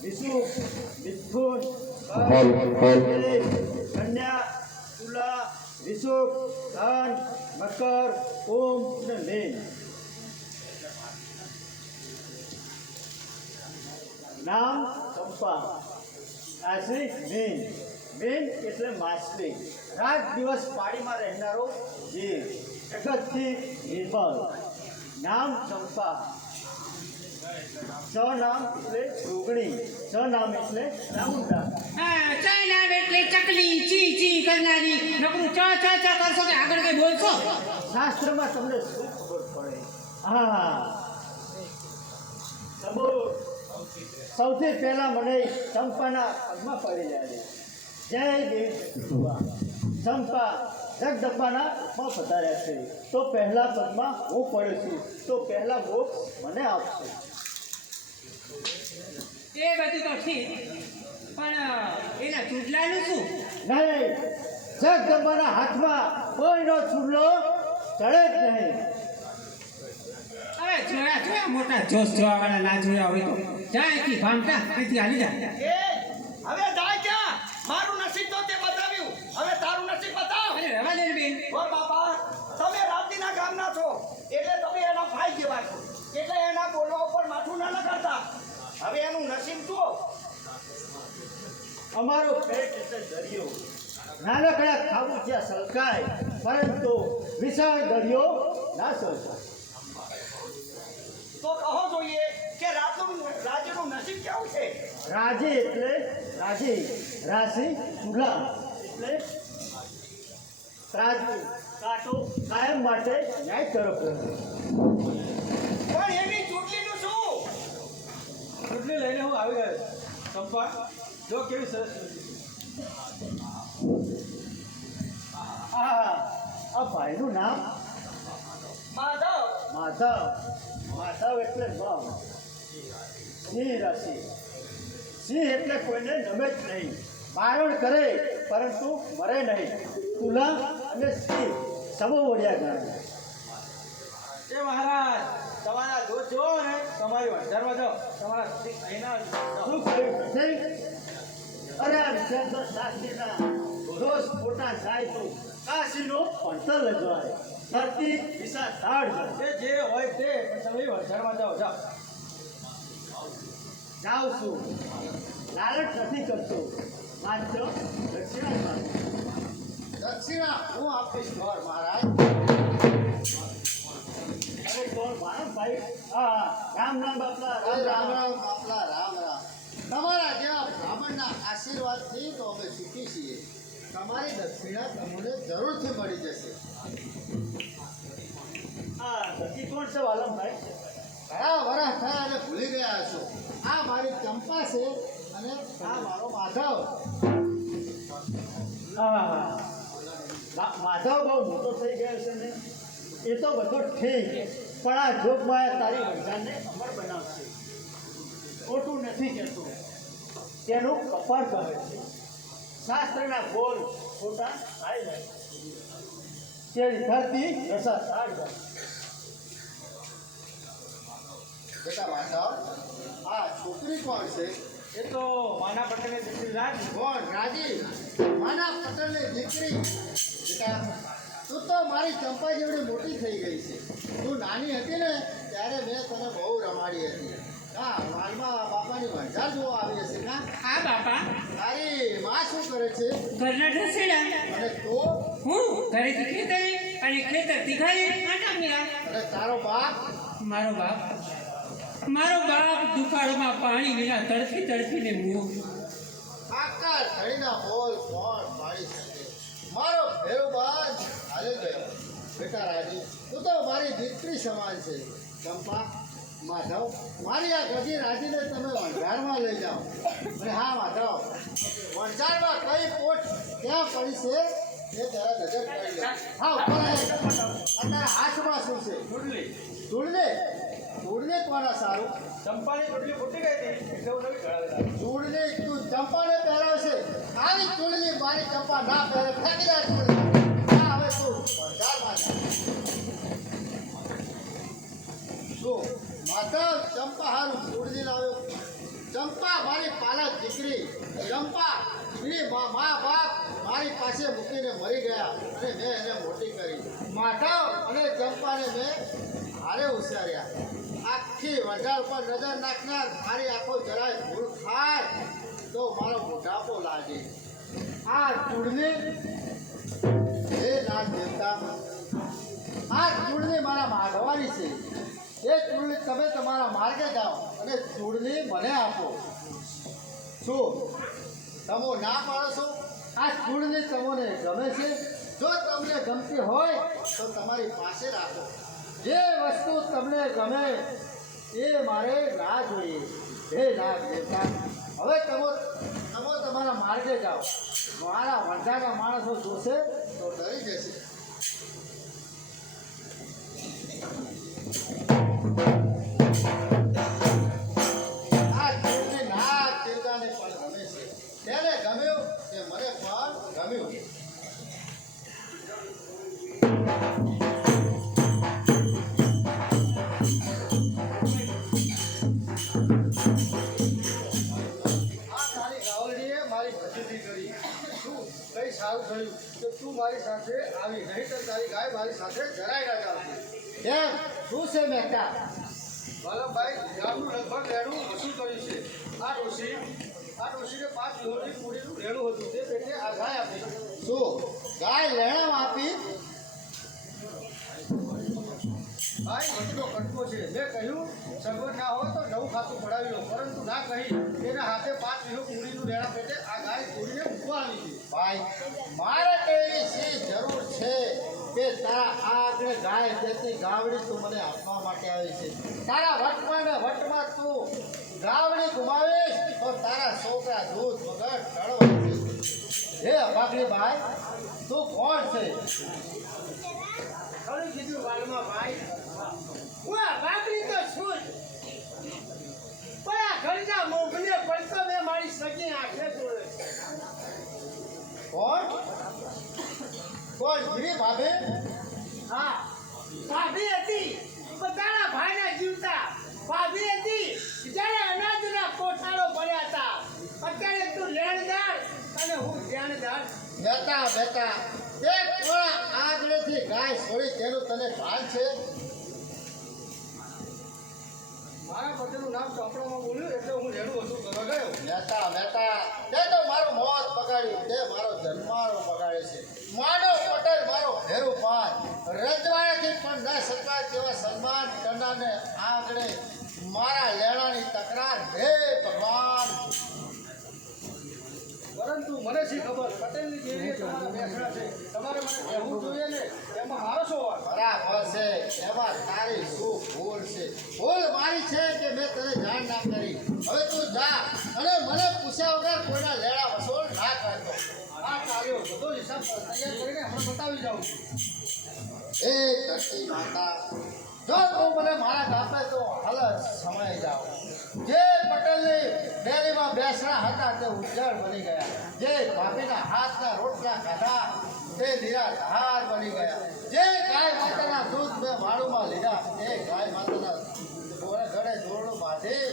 વિષુવ, મિથુન, કન્યા, તુલા, વિષુવ, ધન, મકર, કુંભ અને મીન. નામ ચંપા, રાશિ મીન. મીન એટલે માછલી, રાત દિવસ પાણીમાં રહેનારો જીવ, જગતથી નિર્બળ. નામ ચંપા. સનામ એટલે જોગણી, સનામ એટલે ચામુંડા. હા, ચા નામ એટલે ચકલી ચી ચી કરનારી. નકરું ચ ચ ચ કરશો કે આગળ કઈ બોલશો? શાસ્ત્રમાં તમને શું ખબર પડે? હા, સૌથી પહેલા મને ચંપાના પગમાં પડી જાય. જય દેવી જગદંબા. ચંપા જગદંબાના પગમાં પધાર્યા છે, તો પહેલા પગમાં હું પડ્યો છું, તો પહેલા મોક્ષ મને આપશે. એ બધું તો ઠીક, પણ એના ચૂડલાનું શું? નહીં, જગદંબાના હાથમાં કોઈનો ચૂડલો ચડે જ નહીં. હવે જોયા મોટા જોશ જોવા વાળા ના જોયા હોય તો જાય અહીંથી ભામટા અહીંથી હાલી જાય. હવે જાય ક્યાં? મારું નસીબ તો તે બતાવ્યું, હવે તારું નસીબ બતાવ. અરે રવા દે ને બેન. ઓ બાપા, તમે રાતીના ગામના છો એટલે તમે એના ભાઈ જેવા છો, એટલે એના બોલવા ઉપર માથું ના લગાડતા. હવે એનું નસીબ જુઓ. અમારો પેટ એટલે દરિયો, નાનકડા ખાવું ત્યાં સલકાય, પરંતુ વિશાળ દરિયો ના સલકાય. તો કહો જોઈએ કે રાજ્યનું નસીબ કેવું છે? રાજી એટલે રાજી, રાશિ તુલા એટલે ત્રાજવું, કાંટો કાયમ માટે ન્યાય તરફ રહે. પણ એની ચૂંટણીનું શું? ચૂંટણી લઈને હું આવી ગયો. ચંપા, જો કેવી સરસ આ ભાઈનું નામ માધવ. માધવ, માધવ એટલે મમ. સિંહ રાશિ. સિંહ એટલે કોઈને નમે જ નહીં, મારણ કરે પરંતુ મરે નહીં. તુલા અને સિંહ સમો વળ્યા ગણાય. એ મહારાજ, તમારા જોશ જો ને તમારી વંઢારમાં જાઓ, તમારા અહીંના શું કહ્યું નથી? અરે આ વિદ્યાધર શાસ્ત્રીના રોજ ખોટા જાય તો કાશીનો ભણતર લજવાય, ધરતી દિશા ધાડ જાય. એ જે હોય તે, પણ તમે વંઢારમાં જાઓ, જાઓ. જાઉં છું, લાલચ નથી કરતો, માત્ર દક્ષિણા જ માંગુ. દક્ષિણા હું આપીશ ઘર મહારાજ. અરે કોણ માનવ ભાઈ? હા, રામ રામ બાપલા, રામ રામ બાપલા, રામ રામ. તમારા જેવા બ્રાહ્મણના આશીર્વાદથી તો અમે સુખી છીએ. તમારી દક્ષિણા તમને જરૂરથી મળી જશે. હા, નક્કી કોણ છે વાલમભાઈ? ઘણા વર્ષ થયા અને ભૂલી ગયા હશો. આ મારી ચંપા છે અને આ મારો માધવ. માધવ બહુ મોટો થઈ ગયો છે ને, એ તો બધો ઠીક, પણ આ જોગમાયા તારી વંશાને અમર બનાવશે. ખોટું નથી કહેતું, તેનું કપાળ કહે છે. શાસ્ત્રના બોલ ખોટા થાય નહીં, તે ધરતી રસા સાર જાય. બેટા માધવ, આ છોકરી કોણ છે? એ તો માના પટેલની દીકરી રાજી. કોણ? રાજી? માના પટેલની દીકરી. બેટા તું તો મારી ચંપા જેવડી મોટી થઈ ગઈ છે. તું નાની હતી ને ત્યારે મેં તને બહુ રમાડી હતી. હા, હાલમાં બાપાની વંજાર જોવા આવી હશે ના? હા બાપા, તારી માં શું કરે છે? ઘરના ઢસેડા. અને તો હું ઘરેથી ખેતરે અને ખેતરથી ઘરે આટા ફેરા. અને તારો બાપ? મારો બાપ દુકાળમાં પાણી વિના તડપી તડપીને મૂક. આકા થળીના બોલ કોણ પાડી શકે? મારો ભેરુબાજ હાલે ગયો. બેટા રાજી, તું તો મારી દીકરી સમાન છે. ચંપા, માધવ, મારી આ ગજી રાજીને તમે વણઝારમાં લઈ જાઓ. અને હા માધવ, વણઝારમાં કઈ પોટ ક્યાં પડી છે એ જરા નજર કરી લે. હા, ઉપર આય. અત્યારે હાથમાં શું છે? ચૂડલી ચૂડલે? ચૂડલે કોના સારું? ચંપાની ચૂડલી ફૂટી ગઈ હતી એટલે હું નવી કરાવેલા. ચૂડલી તું ચંપાને પહેરાવશે? આવી ચૂડલી મારી ચંપા ના પહેરે. ફેંકી દે ચૂડલી. ના, હવે તું વણઝારમાં જા. શું માધવ ચંપા હારું ચૂડલી લાવ્યો? ચંપા મારી પાલક દીકરી. ચંપા એની મા બાપ મારી પાસે મૂકીને મરી ગયા અને મેં એને મોટી કરી. માધવ અને ચંપાને મેં હારે ઉછાર્યા. આખી વંઢાર પર નજર નાખનાર મારી આંખો જરાય ભૂલ થાય તો મારો મોઢાપો લાગે. આ ચૂડલી હે નાથ દેવતા, આ ચૂડલી મારા માગવાની છે. એ ચૂડલી તમે તમારા માર્ગે જાઓ અને ચૂડલી મને આપો. શું તમે ના પાડો છો? આ ચૂડલી તમને ગમે છે? જો તમને ગમતી હોય તો તમારી પાસે રાખો. જે વસ્તુ તમને ગમે એ મારે ના જોઈએ. હે નાથ દેવતા, હવે તમે તમારા માર્ગે જાઓ. મારા વંઢાના માણસો જોશે તો ડરી જશે. આ ચૂડલી નાથ દેવતાને પણ ગમે છે. તેને ગમ્યું તે મને પણ ગમ્યું. આ તારી ગાવડીએ મારી ભજતી કરી. શું કઈ સારું થયું કે તું મારી સાથે આવી? નહીં તો તારી ગાય મારી સાથે જરાય ના ચાલતી. કેમ, શું છે મહેતા? વલ્લભભાઈ, ગામનું લગભગ રેણું વસૂલ કર્યું છે. આ ડોશીને 5 વિહોણી પૂરીનું રેણું હતું તે પેટે આ ગાય આપી. શું ગાય લેણાં આપી? ભાઈ, વચનો કટકો છે. મેં કહ્યું સગવડ ના હોય તો નવું ખાતું પડાવી લો, પરંતુ ના કહી તેના હાથે 5 વિહો પૂરીનું રેણા પેટે આ ગાય પૂરીને મૂકવા આવી છે. ભાઈ, મારે તો એવી શી જરૂર છે કે તારા આગળ ગાય દેતી ગાવડી તું મને આપવા માટે આવી છે? તારા વટમાં ને વટમાં તું ગાવડી ગુમાવીશ તો તારા છોકરા દૂધ વગર ટળવા. હે અભાગલી ભાઈ, તું કોણ છે? ખરું કીધું વાલમાં ભાઈ. હું આ બાબરી તો છું જ. પણ આ ઘરના મોભને પડતો મેં મારી સગી આંખે જોયો છે. કોણ? કોણ? ગીરી ભાભી? હા, ભાભી હતી પણ તારા ભાઈના જીવતા. ભાભી હતી જ્યારે અનાજના કોઠારો ભર્યા હતા. અત્યારે તું લેણદાર અને હું ધ્યાનદાર. બેટા બેટા, તે કોણ આગળથી ગાય છોડી તેનું તને ભાન છે? મારા પતિનું નામ ચોપડામાં બોલ્યું એટલે હું રેણું વસૂલ કરવા ગયો. મહેતા મહેતા, તે તો મારું મોત બગાડ્યું. તે મારો જન્મારો બગાડે છે. માનો પટેલ મારો ભેરુપાન રજવાડાથી પણ ન સચવાય તેવા સન્માન કરનારને આગળ મારા લેણાની તકરાર. હે ભગવાન! પરંતુ મને શી ખબર, પટેલની દેવીએ તમારા બેસણા છે. તમારે મને કહેવું જોઈએ ને, એમાં મારો શું વાંક? બરાબર છે, એમાં તારી શું ભૂલ છે? ભૂલ મારી છે કે મેં તને જાણ ના કરી. હવે તું જા અને મને પૂછ્યા વગર કોઈના લેણા વસૂલ ના કરતો. આ ચાલ્યો બધો હિસાબ તૈયાર કરીને હમણાં બતાવી જાઉં છું. હે ધરતી માતા, જો તું મને મારા ગાપે તો હાલ જ સમાઈ જાઓ. જે પટેલની ડેરીમાં બેસણા હતા તે ઉજ્જળ બની ગયા. જે ભાભીના હાથના રોટલા ખાધા તે નિરાધાર બની ગયા. જે ગાય માતાના દૂધ મેં વાળુમાં લીધા તે ગાય માતાના ગળે દોરડું બાંધી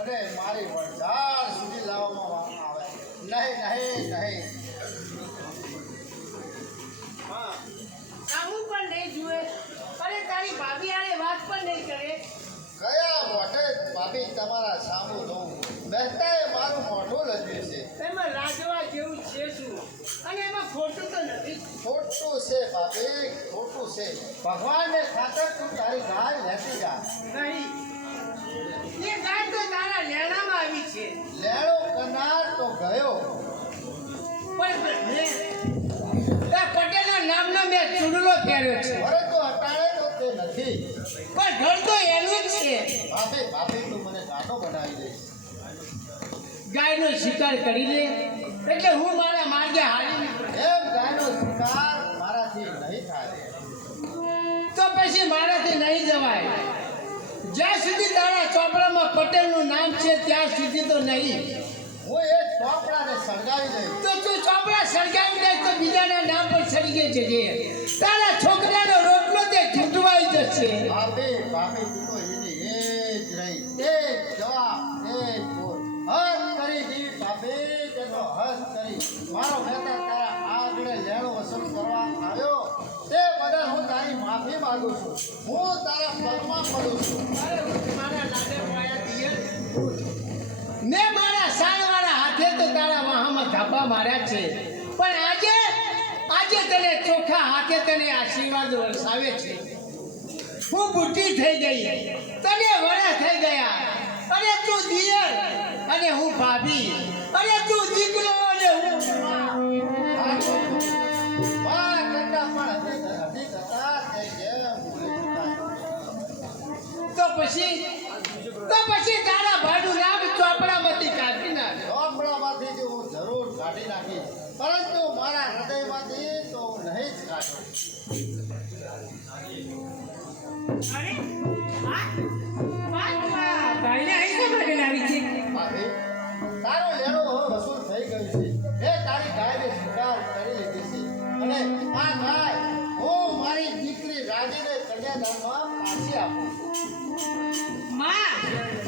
અને મારી વણઝાર સુધી લાવવામાં આવે. નહીં નહીં નહીં. હા, ભાભી ખોટું છે ભગવાનને ખાતર તું તારી ગાય લેતી જા નહીં એ ગાય તો તારા લેણામાં આવી છે લેણો કરનાર તો ગયો પણ મેં આ પટેલના નામનો મેં ચૂડલો પહેર્યો છે પરંતુ અટાણે તો તે નથી પણ ઘર તો એનું જ છે ભાભી ભાભી તું મને ગાંડો બનાવી દઈશ ગાયનો શિકાર કરી લે એટલે હું મારા માર્ગે હાલી નીકળું. એમ ગાયનો શિકાર મારાથી નહીં થાય તો પછી મારાથી નહીં જવાય જ્યાં સુધી તારા ચોપડામાં પટેલનું નામ છે ત્યાં સુધી તો નહીં હું એ ચોપડાને સળગાવી દઈશ તો તું ચોપડા સળગાવી દે તો બીજાના નામ પર સળગે જજે તારા છોકરાનો રોટલો તે છૂટવાઈ જશે ભાભી ભાભી તું તો એની એ જ રહી એ જ જવાબ એ જ બોલ હદ કરી દી ભાભી તેનો હદ કરી મારો મહેતા તારા આગળ લેણો વસૂલ કરવા આવ્યો તે બદલ હું તારી માફી માંગુ છું હું તારા પગમાં પડું છું મારા લાડે પાયા દિયર મેં મારા સાણવાળા હાથે તો તારા વાહામાં ધાપા માર્યા છે પણ આજે તને ચોખ્ખા હાથે તને આશીર્વાદ વરસાવે છે હું બુદ્ધિ થઈ ગઈ તને વડા થઈ ગયા અને તું દિયર અને હું ભાભી અને તું દીકરો અને હું માં કરતા પણ હતી કરતા તે જેમ ભૂલી ચૂકાય. તો પછી તારા ભાડું નામ ચોપડામાંથી કાઢી નાખ ચોપડામાંથી જ હું જરૂર કાઢી નાખીશ પરંતુ મારા હૃદયમાંથી તો હું નહીં જ કાઢું અરે આ ભાઈને અહીં શા માટે લાવી છે ભાભી, તારો લેણો હવે વસૂલ થઈ ગયું છે મેં તારી ગાયને શિકાર કરી લીધી છે અને આ ગાય હું મારી દીકરી રાજીને કન્યાદાનમાં પાછી આપું માં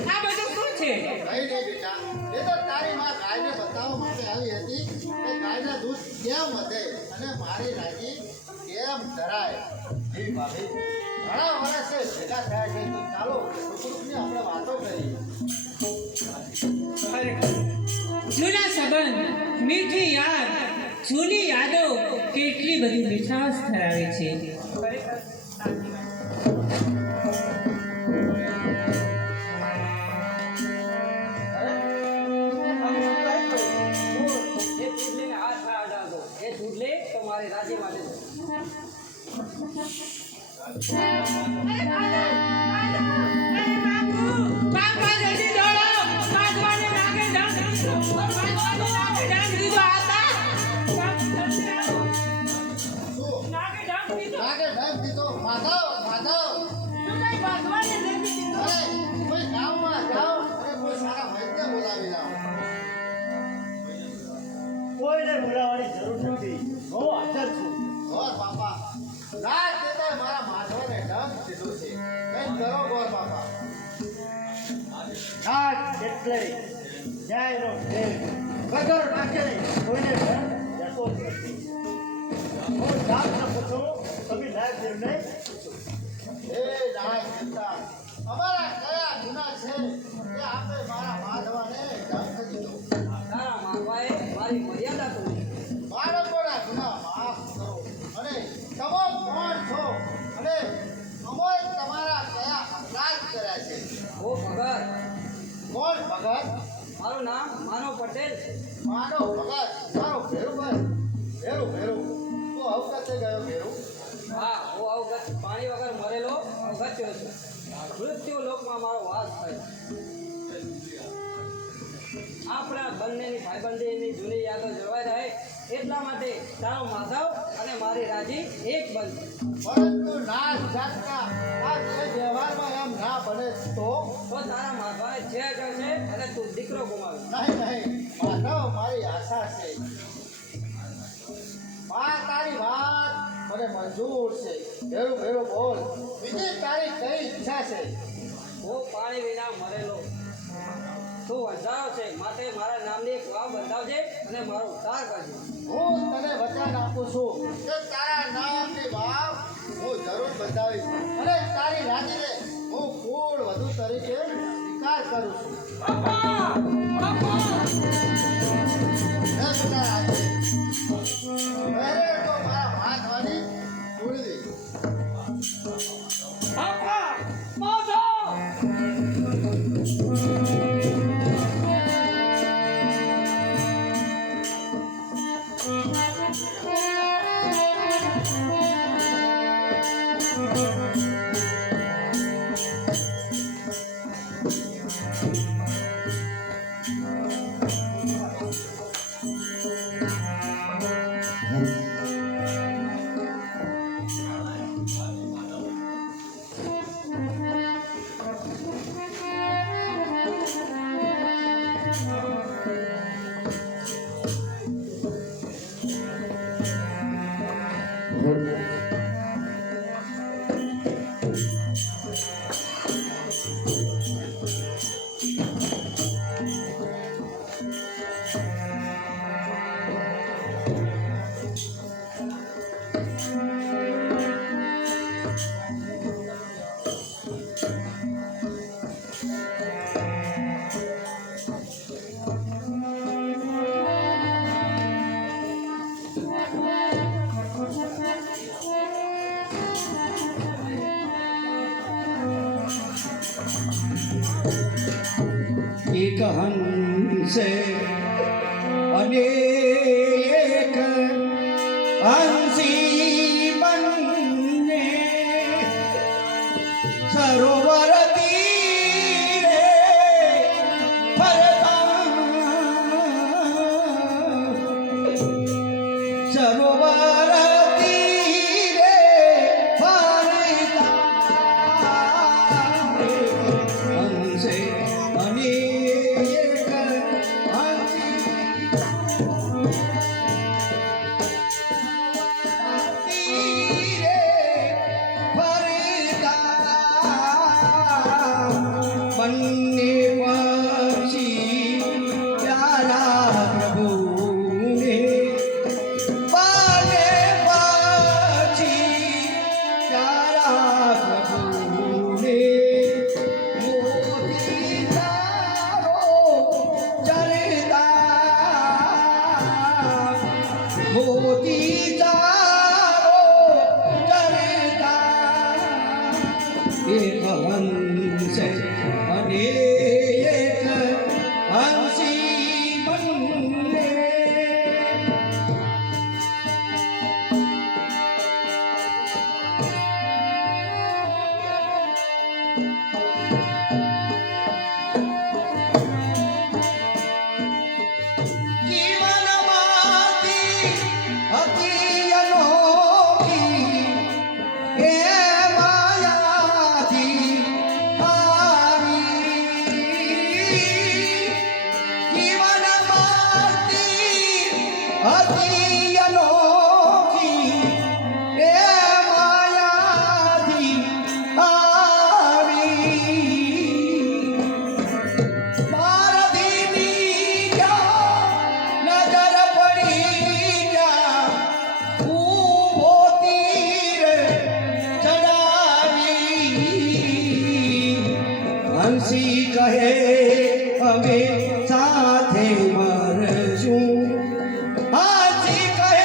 આ બધું શું છે નહીં બેટા એ તો તારી માં ગાયને બતાવવા માટે આવી હતી કે ગાયના દૂધ કેમ વધે અને મારી રાજી કેમ ધરાય જી ભાભી ઘણા વર્ષે ભેગા થયા છે તો ચાલો સુખની આપણે વાતો કરીએ જૂના સંબંધ મીઠી યાદ જૂની યાદો કેટલી બધી મીઠાશ ધરાવે છે બાપા જલ્દી દોડો પાછવાને નાગે ડાંગ દીધો આતા નાગે ડાંગ દીધો લાગે ઢબ દીધો માધવ માધવ તું કઈ ભગવાને નથી દીધો અરે કોઈ ગામમાં જાઓ અને કોઈ સારા વૈદ્ય બોલાવી લાવો કોઈને બોલાવવાની જરૂર નથી હું હાજર છું ગોર બાપા રાત દેતા મારા માધવને ઢબ દીધું છે કઈ કરો ગોર બાપા નાગ એટલે ન્યાયનો ઢેર વગર નાખે કોઈને ધન જતો જ નથી હું નાગને પૂછું તમે નાગદેવને પૂછો એ નાગ દેવતા અમારા કયા ગુના છે કે આપણે મારા માધવને ઢબ દીધો તારા માગવાએ મારી મર્યાદા તોડી બાળકોના ગુના માફ કરો અને તમે કોણ છો અને અમે તમારા કયા અપરાધ કર્યા છે ઓ ભગત કોણ ભગત મારું નામ માનવ પટેલ છે માનો ભગત મારો ભેરુભાઈ ભેરું તો અવગતે ગયો ભેરું હા હું અવગત પાણી વગર મરેલો અગત્યો છું મૃત્યુ લોકમાં મારો વાસ થયો આપણા બંનેની ભાઈબંધીની જૂની યાદો જળવાઈ રહે એટલા માટે તારો માધવ અને મારી રાજી એક બનશે પરંતુ નાચ જાતના આ જે વ્યવહારમાં એમ ના બને તો તો તારા માધવાને ઝેર કરશે અને તું દીકરો ગુમાવી નહીં માધવ મારી આશા છે તારી વાત મને મંજૂર છે ભેરું બોલ બીજી તારી કઈ ઈચ્છા છે હું પાણી વિના મરેલો તું વંધારો છે માટે મારા નામની એક વાવ બંધાવજે અને મારો ઉદ્ધાર કરજે હું તને વચન આપું છું કે તારા નામની વાવ હું જરૂર બંધાવીશ અને તારી રાજીને હું કુળ વધુ તરીકે સ્વીકાર કરું છું હે બેટા રાજી. અરે તો મારા માધવાની એક હંસે અને એક હંસી બંને સરોવર તીરે ફરતા સરોવર તીરે ફરતા હંસે અને એક હંસી તીરે ફરતા બંને પક્ષી પ્યારા પ્રભુને બંને પક્ષી પ્યારા પ્રભુને મોતી તારો ચરતા મોતી તારો ચરતા એક હંસે અને એક હંસી બંને જીવનમાંથી અતિ અનોખી એ માયાથી આવી જીવનમાંથી અતિ અનોખી એ માયાથી આવી મારદીની જ્યાં નજર પડી જ્યાં ઊભો તીર ચડાવી હંસી કહે અમે સાથે મરશું હંસી કહે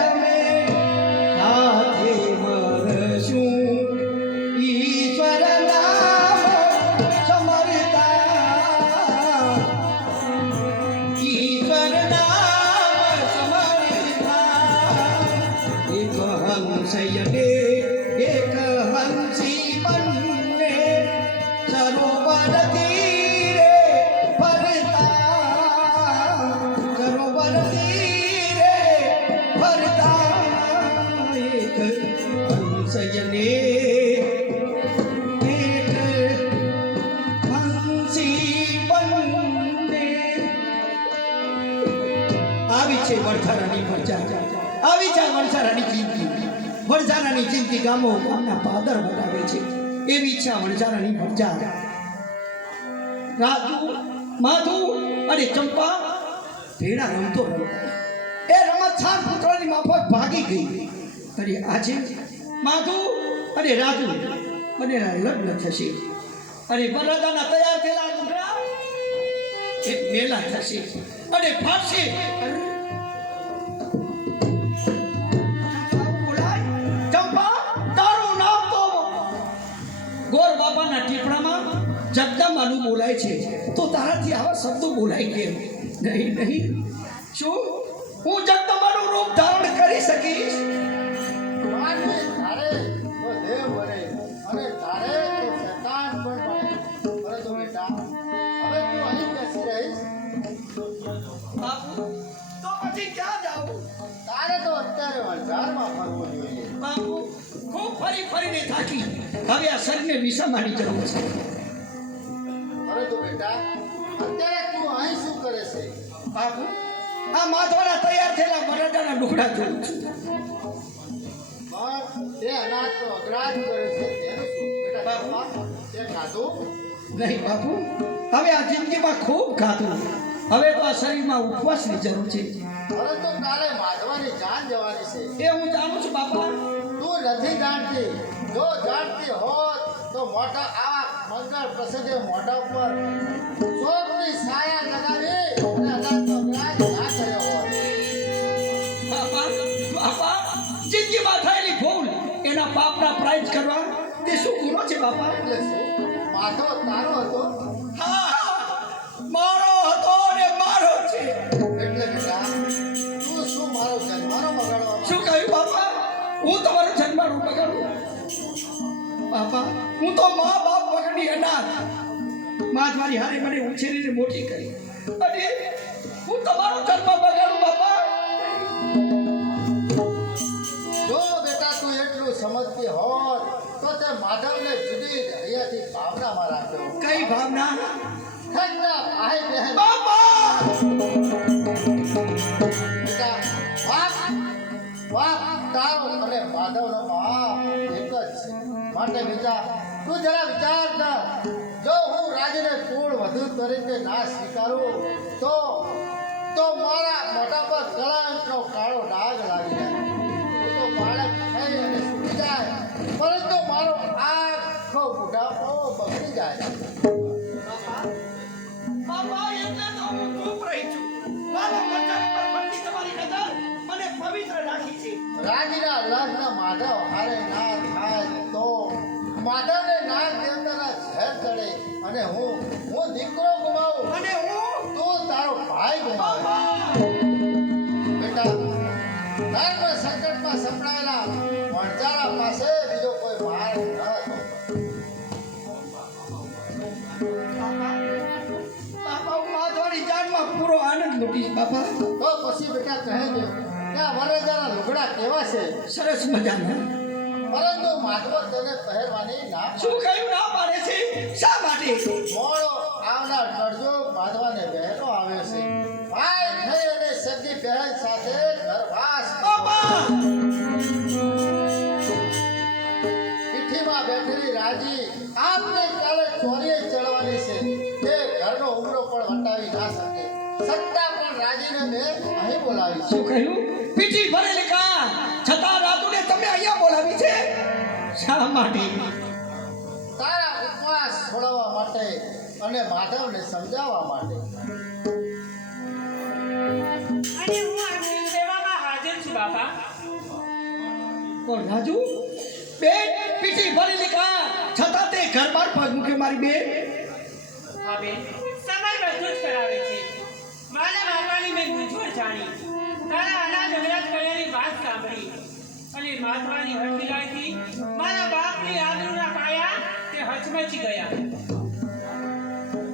અમે સાથે મરશું ઈશ્વર નામ સમરતા ઈશ્વર નામ સમરતા એક હંસયને એક હંસી બંને સરોવર તીરે ફરતા સરોવર તીરે ફરતા એક હંસયને એક હંસી બંને આવી છે વડસારાની પ્રજા આવી છે વડસારાની જિંદગી વડસારાની જિંદગી ગામો ગામના પાદર બતાવે છે એવી ઈચ્છા વડસારાની પ્રજા રાજુ માધુ અને ચંપા ભેડા રમતો એ રમત સાત પુત્રોની માફક ભાગી ગઈ અને આજે માધુ અને રાજુ બંનેના લગ્ન થશે અને વરરાજાના તૈયાર થયેલા ઘોડા એક મેલા થશે અને ફાટશે ચંપા તારું નામ તો ગોર બાપાના ટીપણામાં જગદંબાનું બોલાય છે તો તારાથી આવા શબ્દો બોલાય કેમ નહીં નહીં શું હું જગદંબાનું રૂપ ધારણ કરી શકીશ માનવી તારે તો દેવ બને અને તારે તો શૈતાન પણ બને પરંતુ બેટા હવે તું અહીં બેસી રહીશ બાપુ તો પછી ક્યાં જાઉં તારે તો અત્યારે વલસાડમાં ફરવું જોઈએ બાપુ ખૂબ ફરીને થાકી હવે આ શરીરને વિસામવાની જરૂર છે પરંતુ બેટા અત્યારે તું અહીં શું કરે છે બાપુ આ માથવાના તૈયાર થયેલા વરરાજાના ડુકડા જોઉં છું પણ તે અનાજ તો અઘરા જ કરે છે તેનું શું બેટા ચંપા, તે ખાધું નહીં બાપુ હવે આ જિંદગીમાં ખૂબ ખાધું હવે તો આ શરીરમાં ઉપવાસની જરૂર છે પરંતુ કાલે માધવાની જાન જવાની છે એ હું જાણું છું બાપા તું નથી જાણતી જો જાણતી હોત તો મોઢા આ મંગળ પ્રસંગે મોઢા ઉપર શોકની છાયા લગાવી અને અનાજનો ગ્રાસ ના કર્યો હોત બાપા બાપા જિંદગીમાં થયેલી ભૂલ એના પાપના પ્રાયશ્ચિત કરવા તે શું ગુનો છે બાપા એટલે શું માધવ તારો હતો હા મારો હતો ને મારો છે. એટલે બેટા તું શું મારો જન્મારો બગાડવા શું કહ્યું બાપા? હું તમારો જન્માડું બગાડું? બાપા હું તો મા બાપ વગરની અનાથ. મા તમારી હારે મને ઉછેરીને મોટી કરી અને હું તમારો જન્મ બગાડું બાપા? જો બેટા તું એટલું સમજતી હોત તો તે માધવને જુદી હૈયાથી ભાવનામાં રાખ્યો. કઈ ભાવના? ખરના ભાઈ બહેન બાપા બેટા બાપ તારો અને માધવનો બાપ એક જ છે. માટે બેટા તું જરા વિચાર કર. જો હું રાજને કુળ વધુ તરીકે ના સ્વીકારું તો મારા મોઢા પર કળંકનો કાળો ડાઘ લાગી જાય. હું તો બાળક થઈ અને સુખી જાય, પરંતુ મારો આખો બુઢાપો બગડી જાય. બાપા એટલે તો હું ચૂપ રહી છું. મારા વચન પર પડતી તમારી નજર મને પવિત્ર રાખી છે. રાજના લગ્ન માધવ હારે ના થાય તો માધવને નાગ દેવતાના ઝેર ચડે અને હું દીકરો ગુમાવું અને હું તું તારો ભાઈ ગુમાવે. બાપા બેટા ધર્મ સંકટમાં સંપડાયેલા વણજારા પાસે બીજો કોઈ માર્ગ ન હતો. બાપા હું માધવાની જાનમાં પૂરો આનંદ લૂટીશ બાપા. તો પછી બેટા કહે છે કે આ વરરાજાના લુગડા કેવા છે, સરસ મજાના. પરંતુ માધવ તેને પહેરવાની ના શું કહ્યું ના પાડે છે? શા માટે? મોડો આવનાર કરજો બાંધવાને બહેનો આવે છે. ભાઈ થઈ અને સગી બહેન સાથે ઘરવાસ બાપા પીઠીમાં બેઠેલી રાજી આપને કાલે ચોરીએ ચડવાની છે. તે ઘરનો ઉમરો પણ વટાવી ના શકે, સત્તા પણ રાજીને મેં અહીં બોલાવી છે. શું કહ્યું? પીઠી ભરેલી કા છતાં રાજુને તમે અહીંયા બોલાવી છે? શા માટે? તારા ઉપવાસ છોડવા માટે અને માધવને સમજાવવા માટે. અને હું આ સેવામાં હાજર છું બાપા. કોણ રાજુ? બેન પીઠી ભરેલી કા છતાં તે ઘર બાર પગ મૂકે મારી બેન. હા બેન, સમય બધું જ કરાવે છે. મારા બાપાની મેં મૂંઝવણ જાણી, તારા અનાજ અવરાજ કર્યાની વાત સાંભળી અને મહાત્માની હઠીલાથી મારા બાપની આબરૂના પાયા તે હચમચી ગયા.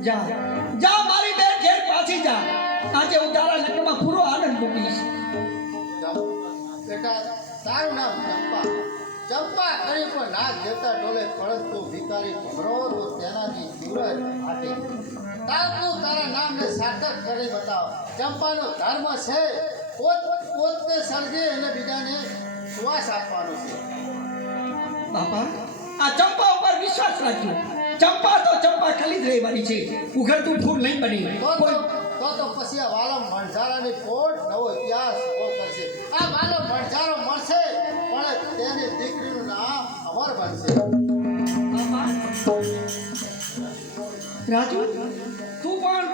જા જા મારી બેન ઘેર પાછી જા. આજે હું તારા લગ્નમાં પૂરો આનંદ મૂકીશ. બેટા તારું નામ ચંપા કરી પણ નાગ દેવતા ડોલે પરંતુ ભિખારી ભમરો તો તેનાથી તીવ્ર ફાટે. તું તારા નામને સાર્થક કરી બતાવ. ચંપાનો ધર્મ છે પોતે સર્જે અને બીજાને શ્વાસ આપવાનો છે. બાપા આ ચંપા ઉપર વિશ્વાસ રાખજો. ચંપા તો ચંપા ખાલી જ રહેવાની છે, ઉઘડતું ફૂલ નહીં બની. તો પછી આ વાલમ ભણઝારાની પોટ નવો ઇતિહાસ ઉભો કરશે. આ વાલમ ભણઝારો મળશે પણ તેની દીકરીનું નામ અમર બનશે. રાજુ તું પણ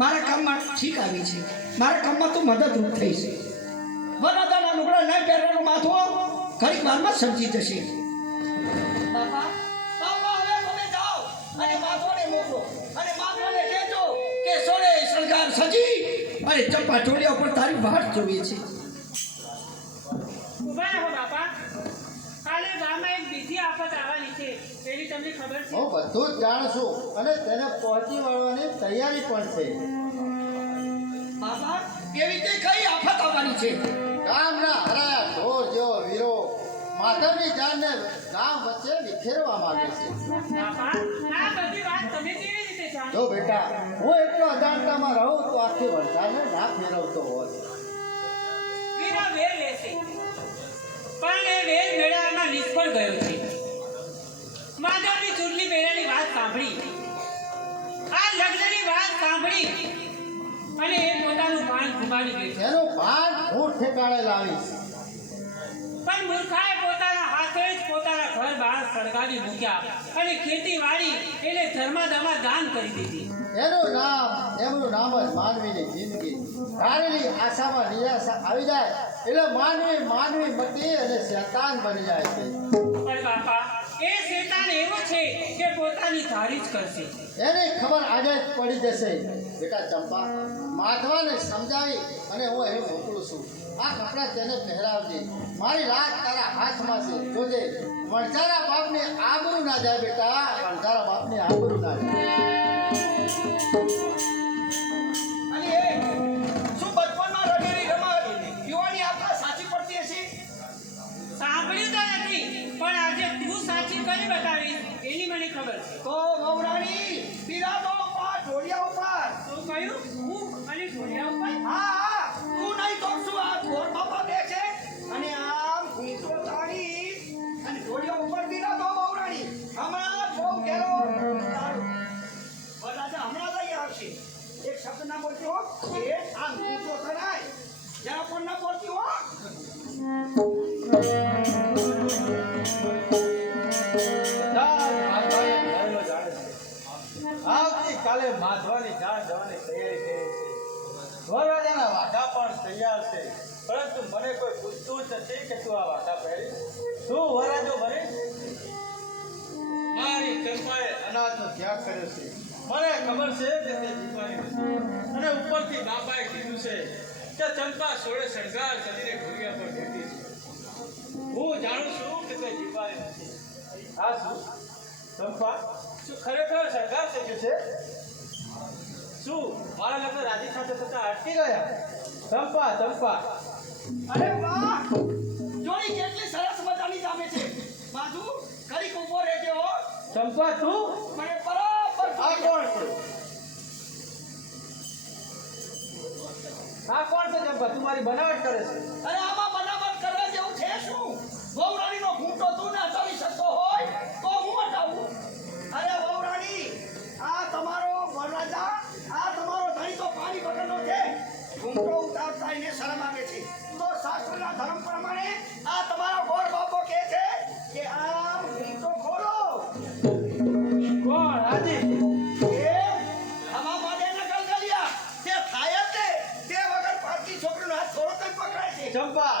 મારા કામમાં ઠીક આવી છે. મારા કામમાં તું મદદરૂપ થઈશ. વરરાજાના લુગડા નહીં પહેરવાનું માથો ઘડીક વારમાં સમજી જશે. બાપા બાપા હવે તમે જાઓ અને માધવને મોકલો અને માધવને કહેજો કે સોળે શણગાર સજી અને ચંપા ટોળિયા ઉપર તારી વાટ જોઈએ છે. ઉભા રહો બાપા. કાલે ગામમાં એક બીજી આફત આવવાની છે એની તમને ખબર છે? હું બધું જ જાણું છું અને તેને પહોંચી વળવાની તૈયારી પણ છે. બાપા કેવી તે કઈ આફત આવવાની છે? ગામના હરાયા ઢોર જેવો વીરો માધવની જાનને ગામ વચ્ચે વિખેરવા માંગે છે. બાપા આ બધી વાત તમે કેવી રીતે જાણો? જો બેટા હું એટલો અજાણતામાં રહું તો આખી વરસાદને ના ફેરવતો હોત. વીરા વેર લેશે પણ એ વેર મેળવવામાં નિષ્ફળ ગયો છે. માધવની ચૂરલી મેળાની વાત સાંભળી, આ લગ્નની વાત સાંભળી અને એ પોતાનું ભાન ગુમાવી ગયું. એનું ભાન હું ઠેકાણે લાવીશ. પણ મૂર્ખાએ પોતાના હાથે જ પોતાના ઘર બહાર સળગાવી મૂક્યા અને ખેતીવાડી એને ધર્માદામાં દાન કરી દીધી. એમનું નામ જ માનવીની જિંદગી. ધારેલી આશામાં નિરાશા આવી જાય એટલે માનવી મટી અને શેતાન બની જાય છે. પણ બાપા એ શેતાન એવો છે કે પોતાની ધારી જ કરશે. એને ખબર આજે જ પડી જશે. બેટા ચંપા, માધવાને સમજાવી અને હું એને મોકલું છું. આ કપડાં તેને પહેરાવજે. મારી રાત તારા હાથમાં છે. જોજે વણઝારા બાપને આબરૂ ના જાય બેટા, વણઝારા બાપને આબરૂ ના જાય. અને એ શું બચપણમાં રમેલી રમત યુવાની આપણા સાચી પડતી હશે? સાંભળ્યું તો નથી, પણ આજે તું સાચી કરી બતાવીશ એની મને ખબર છે. તો વહુરાણી બિરાદો ઉપર ઢોળિયા ઉપર. શું કહ્યું? હું અને ઢોલિયા ઉપર? હા તું નહીં તો શું આ ઢોર બાપા બે છે અને આમ ઘૂંટો તાણી અને ઢોળિયા ઉપર બિરાદો વહુરાણી. હમણાં બહુ ઘેરો વરરાજા હમણાં જ અહીં આવશે. એક શબ્દ ના બોલતી હો એ આમ ઘૂંટો તણાય જરા પણ ના બોલતી હો. આવતીકાલે માધવાની જાણ જવાની તૈયારી કરી છે. વરરાજાના વાઘા પણ તૈયાર છે, પરંતુ મને કોઈ પૂછતું જ નથી કે તું આ વાઘા પહેરી તું વરરાજો બનીશ. મારી ચંપાએ અનાજનો ત્યાગ કર્યો છે. મને ખબર છે કે તે જીવવાની નથી, અને ઉપરથી બાપાએ કીધું છે કે ચંપા સોળે શણગાર કરીને ઘોડિયા પર બેઠી છે. હું જાણું છું કે તે જીવવાની નથી. આ શું ચંપા, શું ખરેખર શણગાર થઈ ગયો છે? શું મારા લગ્ન રાજી સાથે થતા અટકી ગયા? ચંપા ચંપા, અરે વાહ જોડી કેટલી સરસ મજાની જામે છે. બાજુ ઘડીક ઊભો રહેજે હો. ચંપા તું મને બરાબર આ કોણ છે? આ કોણ છે ચંપા? તું મારી બનાવટ કરે છે. અરે આમાં બનાવટ કરવા જેવું છે શું? વહુરાણીનો ઘૂંટો તું ના હટાવી શકતો હોય તો હું હટાવું. અરે વહુરાણી, આ તમારો વરરાજા, આ તમારો ધણી તો પાણી વગરનો છે. ઘૂંટો ઉતારતા એને શરમ આવે છે. તો શાસ્ત્રના ધર્મ પ્રમાણે આ તમારો ગોર બાપો કહે છે કે આમ ઘૂંટો ખોલો. કોણ રાજી? એ હવા માને નકલ કર્યા તે થાય જ ને. તે વગર પારકી છોકરીનો હાથ થોડો કઈ પકડાય છે. ચંપા,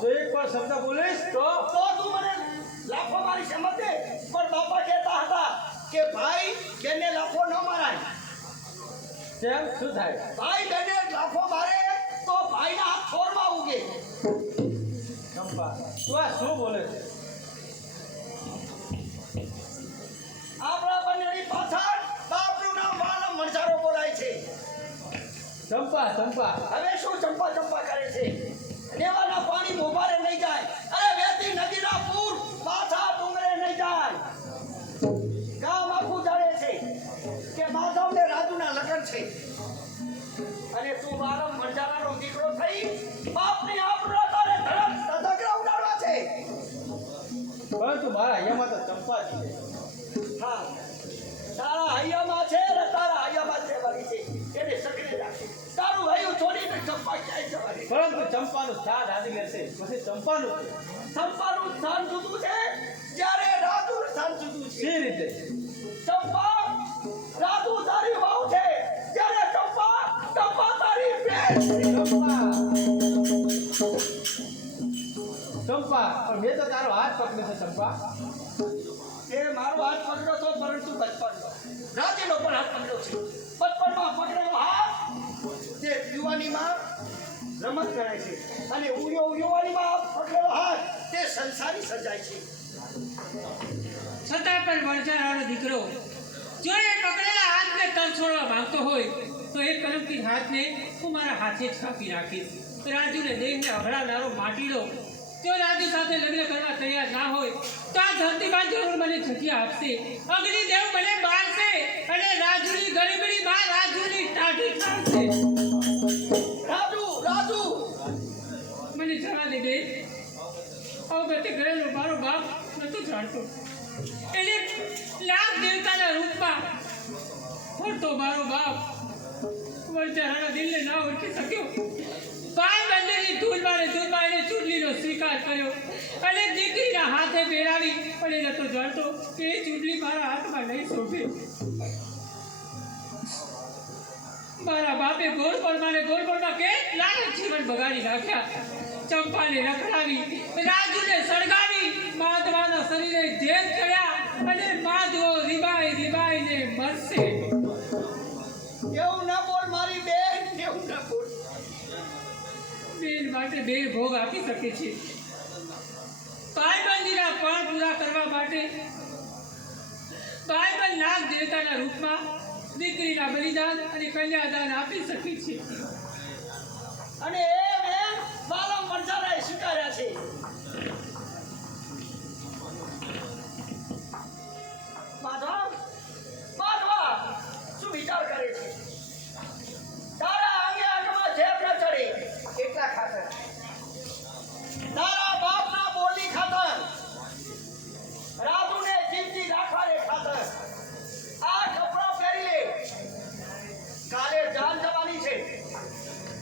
જો એક વાર શબ્દ બોલીશ તો તો તું મને લાફો મારી સમજ દે. પણ બાપા કહેતા હતા કે ભાઈ બેને લાફો ન મારાય. કેમ શું થાય? ભાઈ બેને લાફો મારે તો ભાઈના હાથ થોરમાં ઉગે. ચંપા, તું આ શું બોલે છે? આપણા બંનેની પાછળ બાપનું નામ વાલમ મણસારો બોલાય છે. ચંપા ચંપા, હવે શું ચંપા ચંપા કરે છે? દેવાના પાણી મોભારે નહીં જાય. અરે વેતી નદીના પૂર પાછા ડુંગરે નહીં જાય. ગામ આખું જાણે છે કે માધવ ને રાજુના લગ્ન છે અને તું વાલમ મણસારાનો દીકરો થઈ બાપની આબરૂ તારે ધરમ ધગરા ઉડાડવા છે. પરંતુ મારા અહીંયા તો ચંપા જ છે. હા, તારા હૈયામાં છે ને તારા હૈયામાં જ રહેવાની છે. એને સકડી રાખે. તારું હૈયું છોડીને ચંપા ક્યાંય જવાની. પરંતુ ચંપાનું સ્થાન આદિ લેશે પછી ચંપાનું છે. ચંપાનું સ્થાન જુદું છે જ્યારે રાજુનું સ્થાન જુદું છે. સી રીતે? ચંપા રાજુ તારી વહુ છે જ્યારે ચંપા તારી બેન છે. ચંપા, પણ મેં તો તારો હાથ પકડ્યો છે ચંપા. તે મારો હાથ પકડ્યો તો પરંતુ બચપણનો. રાજુનો પણ હાથ પકડ્યો છે. બચપણમાં પકડેલો હાથ તે યુવાનીમાં રમત ગણાય છે અને યુવાનીમાં પકડેલો હાથ તે સંસારી સજાય છે. છતાં પણ વરજારાનો દીકરો જો એ પકડેલા હાથને તર છોડવા માંગતો હોય તો એ કલમથી હાથને હું મારા હાથે જ કાપી નાખીશ. રાજુને દેહને અભડાવનારો માટીડો જો રાજુ સાથે લગ્ન કરવા તૈયાર ના હોય તો આ ધરતીમાં જરૂર મને જગ્યા આપશે. અગ્નિદેવ મને બાળશે અને રાજુની ગરીબડીમાં રાજુની ટાઢી ઠારશે. રાજુ મને જવા દે બેન. અવગતિ ગયેલો મારો બાપ નતો જાણતો. એને લાખ દેવતાના રૂપમાં ફરતો મારો બાપ વરજારાના દિલને ના ઓળખી શક્યો. ભાઈ બંનેની ધૂળમાં એને ચૂંટણીનો સ્વીકાર કર્યો અને દીકરીના હાથે પહેરાવી. પણ એ નતો જાણતો કે એ ચૂંટણી મારા હાથમાં નહીં શોભે. મારા બાપે ગોળપણમાં કેટલાય જીવન બગાડી નાખ્યા. ચંપાને રખડાવી, રાજુને સળગાવી માધવાના શરીરે ઝેર ચડ્યા અને માધવો રીબાઈને મરશે. એવું ના બોલ મારી બેન, એવું ના બોલ. બેન માટે બે ભોગ આપી શકે છે. ભાઈબંધીના પણ પૂરા કરવા માટે ભાઈબંધ નાગ દેવતાના રૂપમાં દીકરીના બલિદાન અને કન્યાદાન આપી શકે છે. અને એ બેન બાલમ વંજારાએ સ્વીકાર્યા છે. માધવ, માધવા, શું વિચાર કરે છે? તારા અંગે અંગમાં ઝેર ન ચડે એટલા ખાતર, તારા બાપના બોલી ખાતર, રાજુને જીવતી રાખવાને ખાતર આ કપડાં પહેરી લે. કાલે જાન જવાની છે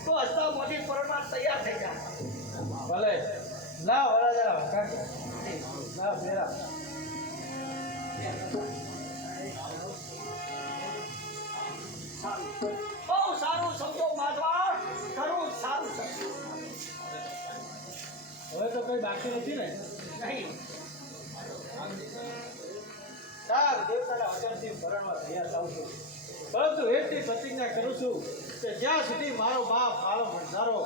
તો હસતા મોટી પરમાર તૈયાર થઈ જા. ભલે લાવ વરાજરા કાકા લાવ ફેરા બહુ સારું સમજો માધવા, ઘણું સારું સમજો. હવે તો કઈ બાકી નથી ને નહીં તાર દેવતાના વચનથી ભરણમાં તૈયાર થાઉં છું, પરંતુ એટલી પ્રતિજ્ઞા કરું છું કે જ્યાં સુધી મારો બાપ મારો ભંડારો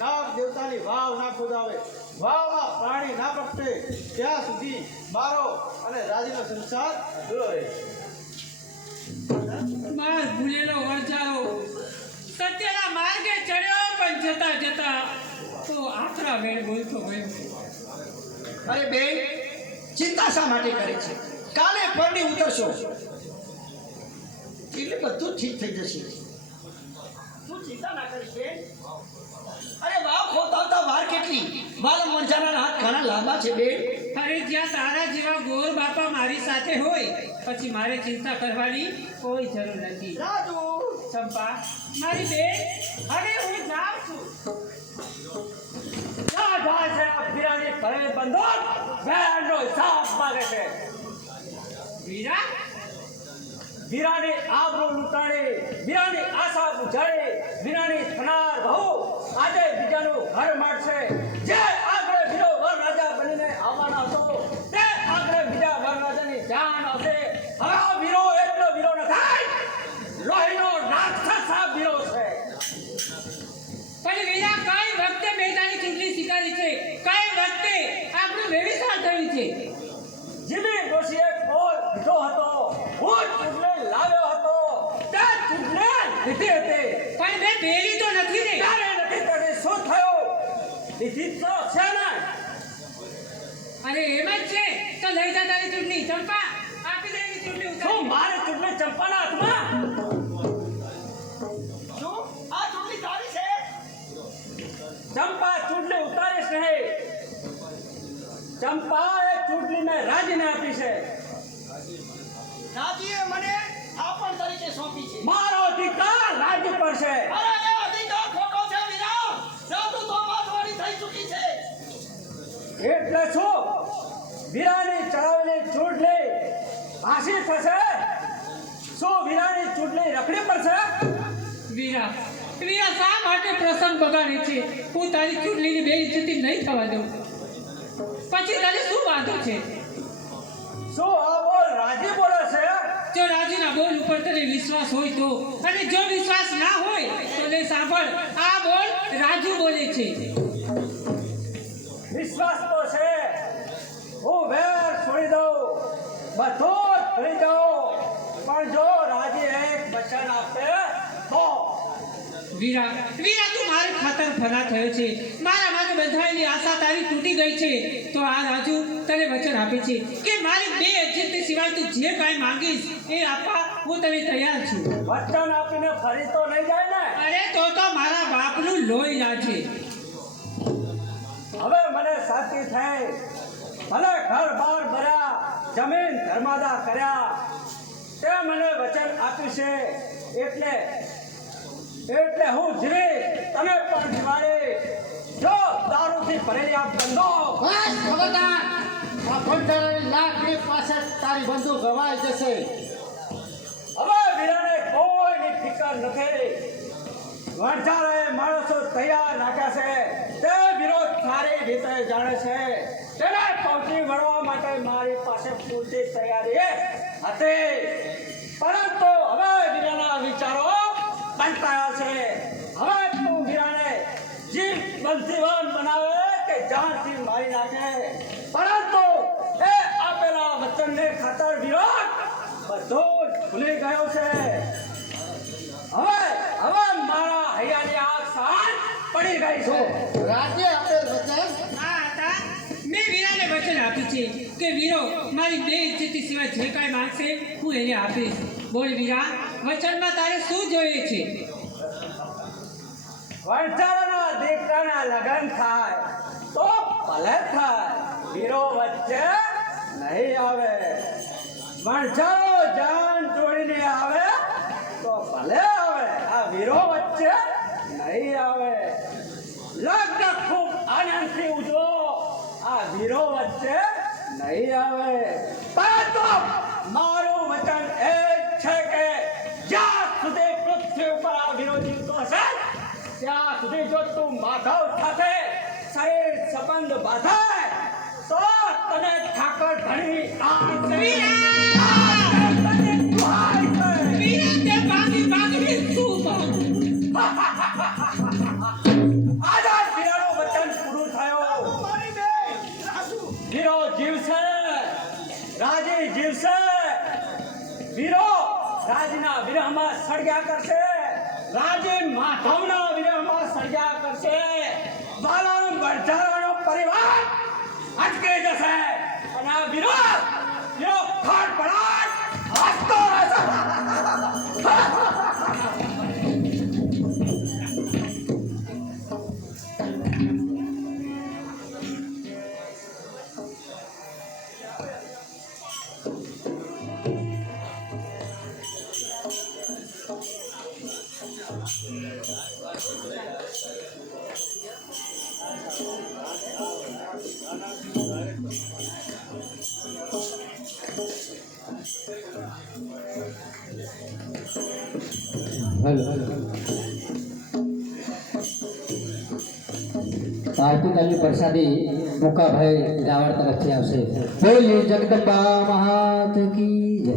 નાગ દેવતાની વાવ ના ખોદાવે, વાવમાં પ્રાણી ના પ્રગટે, ત્યાં સુધી મારો અને રાજીનો સંસાર અધૂરો રહે. માર ભૂલેલો વરજારો સત્યના માર્ગે ચડ્યો, પણ જતા જતા તો આખરા વેળ બોલતો ગયો. અરે બેન, ચિંતા શા માટે કરે છે? કાલે પરડી ઉતરશો એટલે બધું ઠીક થઈ જશે. તું ચિંતા ના કરીશ બેન. અરે વાવ ખોદાવતા વાર કેટલી? વાલમ વંજારાના હાથ ઘણા લાંબા છે બેન. અરે જ્યાં તારા જેવા ગોર બાપા મારી સાથે હોય પછી મારે ચિંતા કરવાની કોઈ જરૂર નથી. રાજુ, ચંપા, મારી બેન, હવે હું જાઉં છું. ક્યાં જાય છે આ પીરાની ભરેલી બંદૂક? વેરનો હિસાબ માંગે છે. વીરા, વીરાની આબરૂ લૂંટાણી, વીરાની આશા બુજાડી, વીરાની થનાર બહુ આજે બીજાનું ઘર મારશે. જે આગળ વીરો વરરાજા બનીને આવવાનો હતો તે આગળ બીજા વરરાજાની જાન આવશે. હવે આ વીરો એટલો વીરો ન થાય, લોહીનો રાક્ષસ આ વીરો છે. પણ વીરા, કઈ વખતે મેદાની ચૂંટણી સ્વીકારી છે? કઈ વખતે આપણું વ્યવસ્થા થયું છે? જીમી ડોશીએ કોલ લીધો હતો, હું ચૂંટણી લાવ્યો હતો, તે ચૂંટણી લીધી હતી. પણ મેં પહેરી તો નથી ને. ત્યારે નથી ત્યારે શું થયું? લીધી તો છે ને. અરે એમ જ છે તો લઈ જા તારી ચૂંટણી. ચંપા, આપી દે એની ચૂંટણી શું ઉતારી. મારી ચૂંટણી ચંપાના હાથમાં? શું આ ચૂંટણી તારી છે? ચંપા ચૂંટણી ઉતારીશ નહીં. ચંપાએ ચૂંટણીને રાજને આપી છે. રાજીએ મને થાપણ તરીકે સોંપી છે. મારો અધિકાર રાજ્ય પર છે. અરે એ અધિકાર ખોટો છે વીરા. રાજુ તો માથવાડી થઈ ચૂકી છે. એટલે શું વીરાની ચડાવેલી ચૂંટણી ભાષી થશે? શું વીરાની ચૂંટણી રખડી પડશે? વીરા, વીરા, શા માટે પ્રસંગ બગાડે છે? હું તારી ચૂંટણીની બેઇજ્જતી નહીં થવા દઉં. પછી તને શું વાંધો છે? શું આ બોલ રાજી બોલે છે? જો રાજુના બોલ ઉપર તને વિશ્વાસ હોય તો, અને જો વિશ્વાસ ના હોય તો લે સાંભળ, આ બોલ રાજુ બોલે છે. વિશ્વાસ તો છે. હું વેર છોડી દઉં, બધું જ ભૂલી જાઉં, પણ જો રાજી એક વચન આપે તો. વીરા, વીરા, તું મારી ખાતર ફના થયો છે. મારા માટે બંધાયેલી આશા તારી તૂટી ગઈ છે. તો આ રાજુ તને વચન આપે છે કે મારી બે ઇજ્જત સિવાય તું જે કાંઈ માંગીશ એ આપવા હું તને તૈયાર છું. વચન આપીને ફરી તો નહીં જાય ને? અરે તો મારા બાપનું લોહી ના છે. હવે મને શાંતિ થઈ. ભલે ઘર બાર ભર્યા, જમીન ધર્માદા કર્યા, તે મને વચન આપ્યું છે. એટલે હું જીવીશ, તમે પણ જીવાડીશ. જો દારૂથી ભરેલી આ બંદૂક બસ ખબરદાર, આ ભંડારાની લાકડી પાસે તારી બંદૂક ગવાઈ જશે. હવે વીરાને કોઈની ફિકર નથી. વણઝારાએ માણસો તૈયાર રાખ્યા છે, તે વિરોધ સારી રીતે જાણે છે. તેને પહોંચી વળવા માટે મારી પાસે પૂરતી તૈયારી હતી, પરંતુ હવે વીરાના વિચારો બદલાયા છે. હવે તું વીરાને જીવ બંધીવાન બનાવે કે જાનથી મારી નાખે, પરંતુ એ આપેલા વચનને ખાતર વિરોધ બધો જ ભૂલી ગયો છે. હવે મારા હૈયાની આગ શાંત પડી ગઈ છે. રાજ્ય આપેલ વચન આ હતા મેં વીરાને વચન આપ્યું છે કે વીરો મારી બે ઇજ્જતી સિવાય જે કાંઈ માંગશે હું એને આપીશ. બોલ વીરા, વચનમાં તારે શું જોઈએ છે? વણઝારાના દીકરાના લગ્ન થાય તો ભલે થાય, વીરો વચ્ચે નહીં આવે. વણઝારો જાન જોડીને આવે તો ભલે આવે, આ વીરો વચ્ચે નહીં આવે. લગ્ન ખૂબ આનંદથી ઉજવો, આ વીરો વચ્ચે નહીં આવે. પરંતુ મારું વચન એ જ છે કે જ્યાં સુધી પૃથ્વી ઉપર આ વીરો જીવતો હશે ત્યાં સુધી જો તું માધવ સાથે શરીર સંબંધ બાંધાય તો તને ઠાકર ઘણી આવશે. વીરા, તે માગણી શું માંગુ? આઝાદ વીરાનું વચન પૂરું થયું. વીરો જીવશે, રાજી જીવશે. વીરો રાજના વિરહમાં સળગ્યા કરશે, રાજી માધવના વિરહમાં સળગ્યા કરશે. બાલાનો વણઝારાનો પરિવાર અટકી જશે અને આ વીરો ખડભડાટ હસતો રહેશે. આવતીકાલની પ્રસાદી મુકાભાઈ રાવળ તરફથી આવશે. બોલી જગદંબા મહાત કી જય.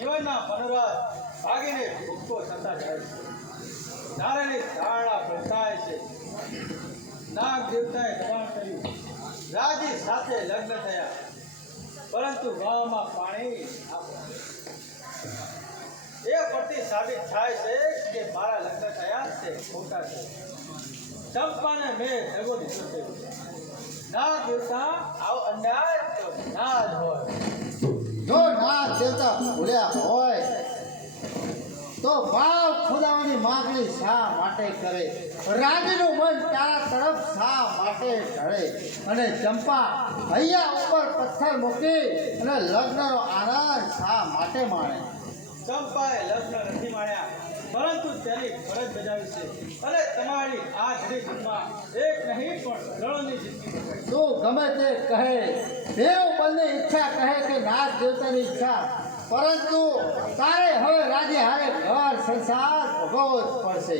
જીવનના મનોરથ ભાગીને ભૂખો થતા જાય છે. નારાયણની ધારણા બંધાય છે. નાગ દેવતાએ દબાણ કર્યું, રાજી સાથે લગ્ન થયા, પરંતુ વાવમાં પાણી એ પરથી સાબિત થાય છે કે મારા લગ્ન થયા તે ખોટા છે. ચંપાને મેં દગો દીધો છે. નાગ દેવતા આવો અન્યાય તો ના જ હોય. જો નાગ દેવતા ભૂલ્યા હોય તો ભાવ ખુદાવાની માગણી શા માટે કરે? રાજીનું મન તારા તરફ શા માટે ઢળે? અને ચંપા હૈયા ઉપર પથ્થર મૂકી અને લગ્નનો આનંદ શા માટે માણે? ચંપાએ લગ્ન નથી માણ્યા, પરંતુ તેની ફરજ બજાવી છે અને તમારી આ જિંદગીમાં એક નહીં પણ હજારોની જિંદગી બગાડી. તું ગમે તે કહે, દેવ બળની ઈચ્છા કહે કે નાગ દેવતાની ઈચ્છા, પરંતુ તારે હવે રાજે હારે ઘર સંસાર ભોગવવો જ પડશે.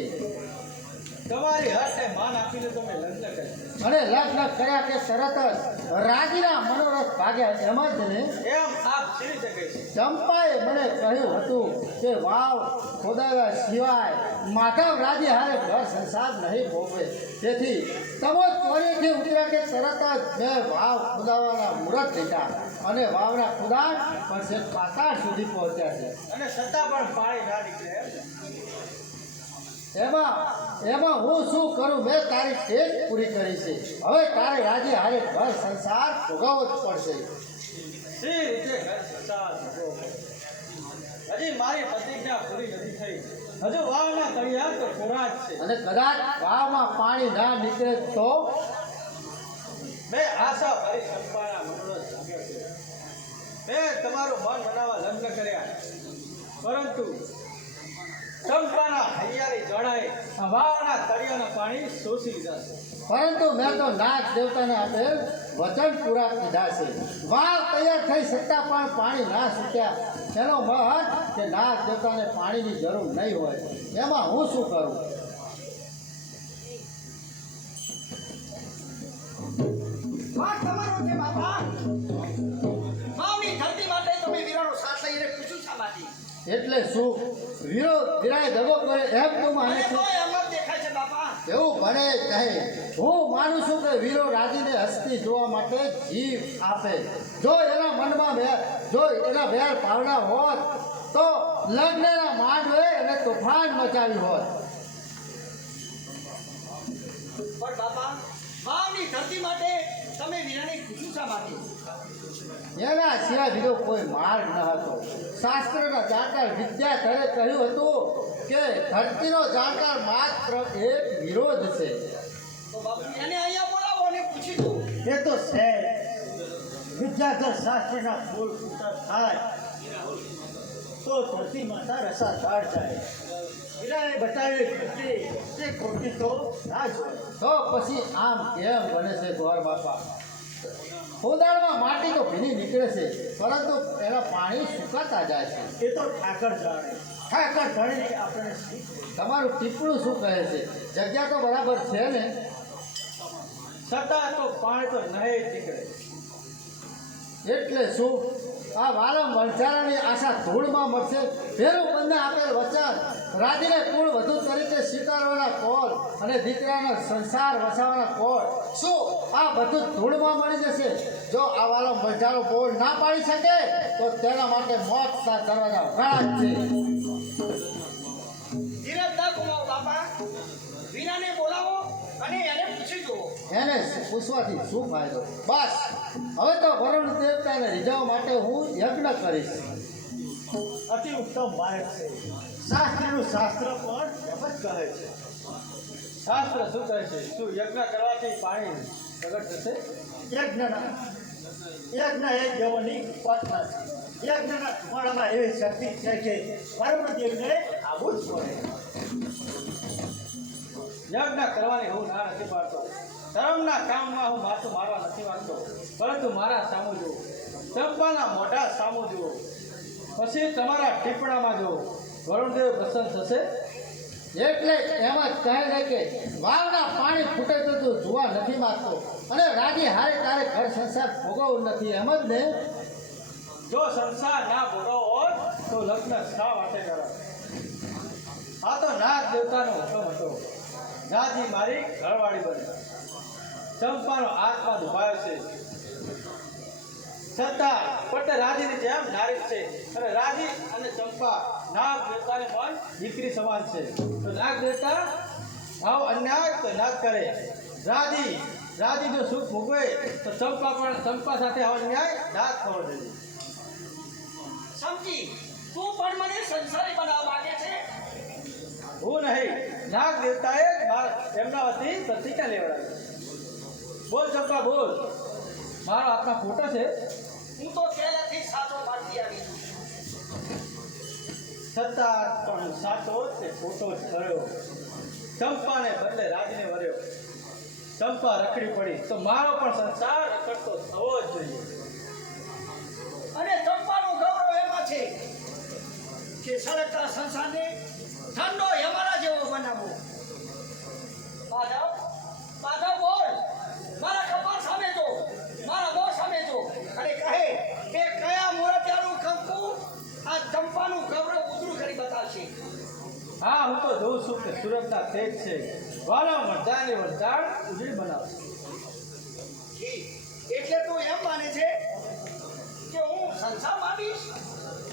તમારી હાથે માન આપીને તમે લગ્ન કર્યા, અને લગ્ન કર્યા કે તરત જ રાજીના મનોરથ ભાગ્યા એમ જ ને? એમ આપ ચીરી શકે છે. ચંપાએ મને કહ્યું હતું કે વાવ ખોદાવ્યા સિવાય માધવ રાજી હારે ઘર સંસાર નહીં ભોગવે. તેથી તમો ચોરીથી ઉતર્યા કે તરત જ મેં વાવ ખોદાવવાના મુહૂર્ત લીધા અને વાવના ખુદાણ પણ છેક પાતાળ સુધી પહોંચ્યા છે. અને છતાં પણ પાણી ના નીકળે એમ. એમાં હું શું કરું? મેં તારી ટેક પૂરી કરી છે. હવે તારે રાજી હારે ઘર સંસાર ભોગવવો જ પડશે. સી રીતે ઘર સંસાર ભોગવવો પડે? હજી મારી પ્રતિજ્ઞા પૂરી નથી થઈ. હજુ વાવના તળિયા તો કોરા જ છે. અને કદાચ વાવમાં પાણી ના નીકળે તો મેં આશા ભરી ચંપાના મનોરથ જાગ્યો છે. મેં તમારું મન મનાવવા લગ્ન કર્યા, પરંતુ ચંપાના હૈયારી જણાએ આ વાવના તળિયાના પાણી શોષી લીધા છે. પરંતુ મેં તો નાગ દેવતાને આપેલ વચન પૂરા કીધા છે. વાવ તૈયાર થઈ છતાં પણ પાણી ના છૂટ્યા. એનો મહત કે નાગ દેવતાને પાણીની જરૂર નહીં હોય. એમાં હું શું કરું? વાત તમારો છે બાપા. વાવની ધરતી માટે તમે વીરાનો સાથ લઈને પૂછ્યું શા માટે? એટલે શું? વીરાએ દગો કરે એમ તું માને મને છે? તો એમ જ દેખાય છે બાપા. એવું ભણે કહે. હું માનું છું કે વીરો રાજીને હસતી જોવા માટે જીવ આપે. જો એના મનમાં એના વેર ભાવના હોત તો લગ્નના માંડવે એને તોફાન મચાવી હોત. પણ બાપા, વાવની ધરતી માટે તમે વીરાને પૂછ્યું શા માટે? એના સિવાય બીજો કોઈ માર્ગ ન હતો. શાસ્ત્રના જાણકાર વિદ્યાધરે કહ્યું હતું કે ધરતીનો જાણકાર માત્ર એક વિરોધ છે. તો બાપુ એને અહીંયા બોલાવો અને પૂછી દો. એ તો છે વિદ્યાધર શાસ્ત્રના ફૂલ ફૂટા થાય તો ધરતી માતા રસાધાર થાય. વીરાએ બતાવી ખોટી તે ખોટી તો ના જ હોય. તો પછી આમ કેમ બને છે ગોર બાપા? ખોદાળમાં માટી તો ભીની નીકળે છે, પરંતુ એના પાણી સુકાતા જાય છે. એ તો ઠાકર જાણે. ઠાકર જાણે આપણે તમારું ટીપણું શું કહે છે? જગ્યા તો બરાબર છે ને? છતાં તો પાણી તો નહીં નીકળે. એટલે શું? આ વાલમ વણઝારાની આશા ધૂળમાં મળશે. ફેરું બંને આપેલ વચન રાજીને કુળ વધુ તરીકે સ્વીકારવાના કોલ અને દીકરાનો સંસાર વસાવવાના કોલ, શું આ બધું ધૂળમાં મળી જશે? જો આ વાલમ વણઝારો બોલ ના પાડી શકે તો તેના માટે મોતના દરવાજા ઘણા જ છે. ધીરજ ના ગુમાવો બાપા. વીરાને બોલાવો અને એને પૂછી જુઓ. એને પૂછવાથી શું ફાયદો? બસ હવે તો વરુણ દેવતાને રીઝવવા માટે હું યજ્ઞ કરીશ. અતિ ઉત્તમ માર્ગ છે. શાસ્ત્રનું શાસ્ત્ર પણ એમ જ કહે છે. શાસ્ત્ર શું કહે છે? શું યજ્ઞ કરવાથી પાણી પ્રગટ થશે? યજ્ઞ એ દેવોની ઉપાસના છે. યજ્ઞના ધુમાડામાં એવી શક્તિ છે કે પાર્વતીદેવને આવવું જ પડે. યજ્ઞ કરવાની હું ના નથી પાડતો. ધર્મના કામમાં હું માથું મારવા નથી માંગતો, પરંતુ મારા સામું જુઓ, ચંપાના મોઢા સામું જુઓ, પછી તમારા ટીપણામાં જુઓ. વરુણદેવ પ્રસન્ન થશે. એટલે એમ જ કહે છે કે વાવના પાણી ફૂટે તો તું જોવા નથી માંગતો અને રાજી હારે તારે ઘર સંસાર ભોગવવું નથી, એમ જ ને? જો સંસાર ના ભોગવો હોત તો લગ્ન શા માટે કરો? આ તો નાગ દેવતાનો હુકમ હતો. રાજી મારી ઘરવાળી બને. ચંપાનો આત્મા દુભાયો છે, છતાં પણ રાજીની જેમ નારી છે. અને રાજી અને ચંપા નાગ દેવતાને પણ દીકરી સમાન છે. તો નાગ દેવતા આવો અન્યાય તો ના કરે. રાજી જો સુખ ભોગવે તો ચંપા સાથે આવો અન્યાય ના થવો જોઈએ. સમજી, તું પણ મને સંસારી બનાવવા માંગે છે? હું નહીં, નાગ દેવતાએ એમના વતી પ્રતિજ્ઞા લેવડાવી. બોલ ચંપા બોલ, મારો હાથમાં ફોટો છે. હું તો પહેલાથી સાચો પાડતી આવી છું. છતાં પણ સાચો તે ફોટો જ કર્યો. ચંપાને બદલે રાજીને વર્યો. ચંપા રખડી પડી તો મારો પણ સંસાર રખડતો થવો જ જોઈએ. અને ચંપાનું ગૌરવ એમાં છે કે સળગતા સંસારને ઠંડો યમરા જેવો બનાવવો. માધવ બોલ, મારા કપાળ સામે જો, મારા મોં સામે જો અને કહે કે કયા મોરતિયાનું કંકુ આ ચંપાનું ગૌરવ ઉતરું કરી બતાવશે. હા, હું તો જોઉં છું કે સુરતના તેજ છે. વાલા વરદાને વરદાન ઉજળી બનાવશે. એટલે તું એમ માને છે કે હું સંસાર માનીશ?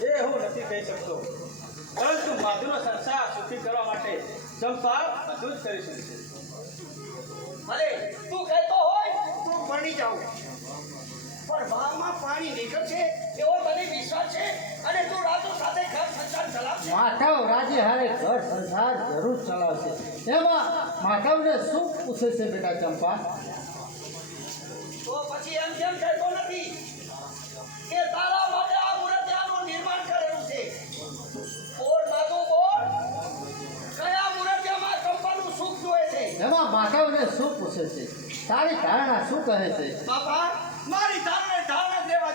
એ હું નથી કહી શકતો, પરંતુ માધુનો સંસાર સુખી કરવા માટે ચંપા બધું જ કરી શકશે. ભલે તું કહેતો હોય તું ભણી જાઉં, પણ વાવમાં પાણી નીકળશે એવો તને વિશ્વાસ છે અને તું રાતો સાથે ઘર સંસાર ચલાવશે? માધવ રાજી હારે ઘર સંસાર જરૂર ચલાવશે. એમાં માધવને શું પૂછે છે બેટા ચંપા? તો મને શું પૂછે છે? તારી ધારણા શું કહે છે? બાપા મારી ધારણા દેવા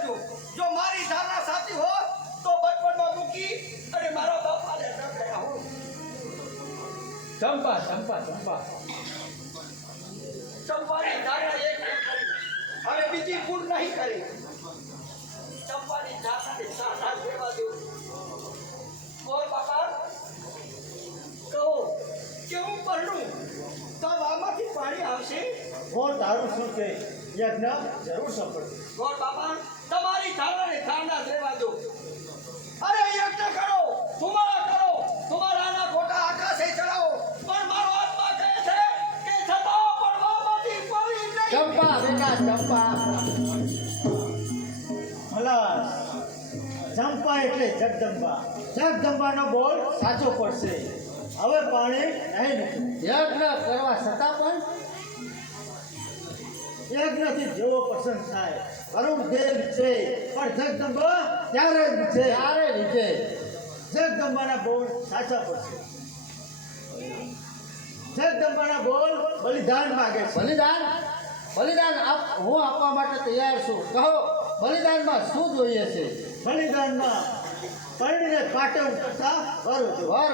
જો મારી ધારણા સાચી હોત તો બચપણમાં મૂકી અને મારા બાપાને ન ગયા હોત. ચંપા ચંપા ચંપા ચંપાની ધારણા એક કરી હવે બીજી ભૂલ નહીં કરી. ચંપાની ધારણાને સાચા દેવા દો. બોલ બાપા કહો કે હું પરણું તો આમાંથી પાણી આવશે? બોલ તારું શું છે? યજ્ઞ જરૂર સફળ. બોલ બાપા તમારી ધારણા દેવા દો. અરે યજ્ઞ કરો તમારાના ખોટા આકાશે ચડાવો પણ મારો આત્મા કહે છે કે છતાં પડવામાંથી પાણી નહીં. ચંપા બેટા ચંપા. ભલા ચંપા એટલે જગદંબા. જગદંબાનો બોલ સાચો પડશે. હવે પાણી નહીં નીકળે. યજ્ઞ કરવા છતાં પણ યજ્ઞથી જેવો પસંદ થાય. વરુણ દેવ છે પણ જગદંબા ત્યારે નીચે. જગદંબાના બોલ સાચા પડશે. જગદંબાના બોલ બલિદાન માગે છે. બલિદાન હું આપવા માટે તૈયાર છું. કહો બલિદાનમાં શું જોઈએ છે? બલિદાનમાં પરણીને પાટણ કરતા વર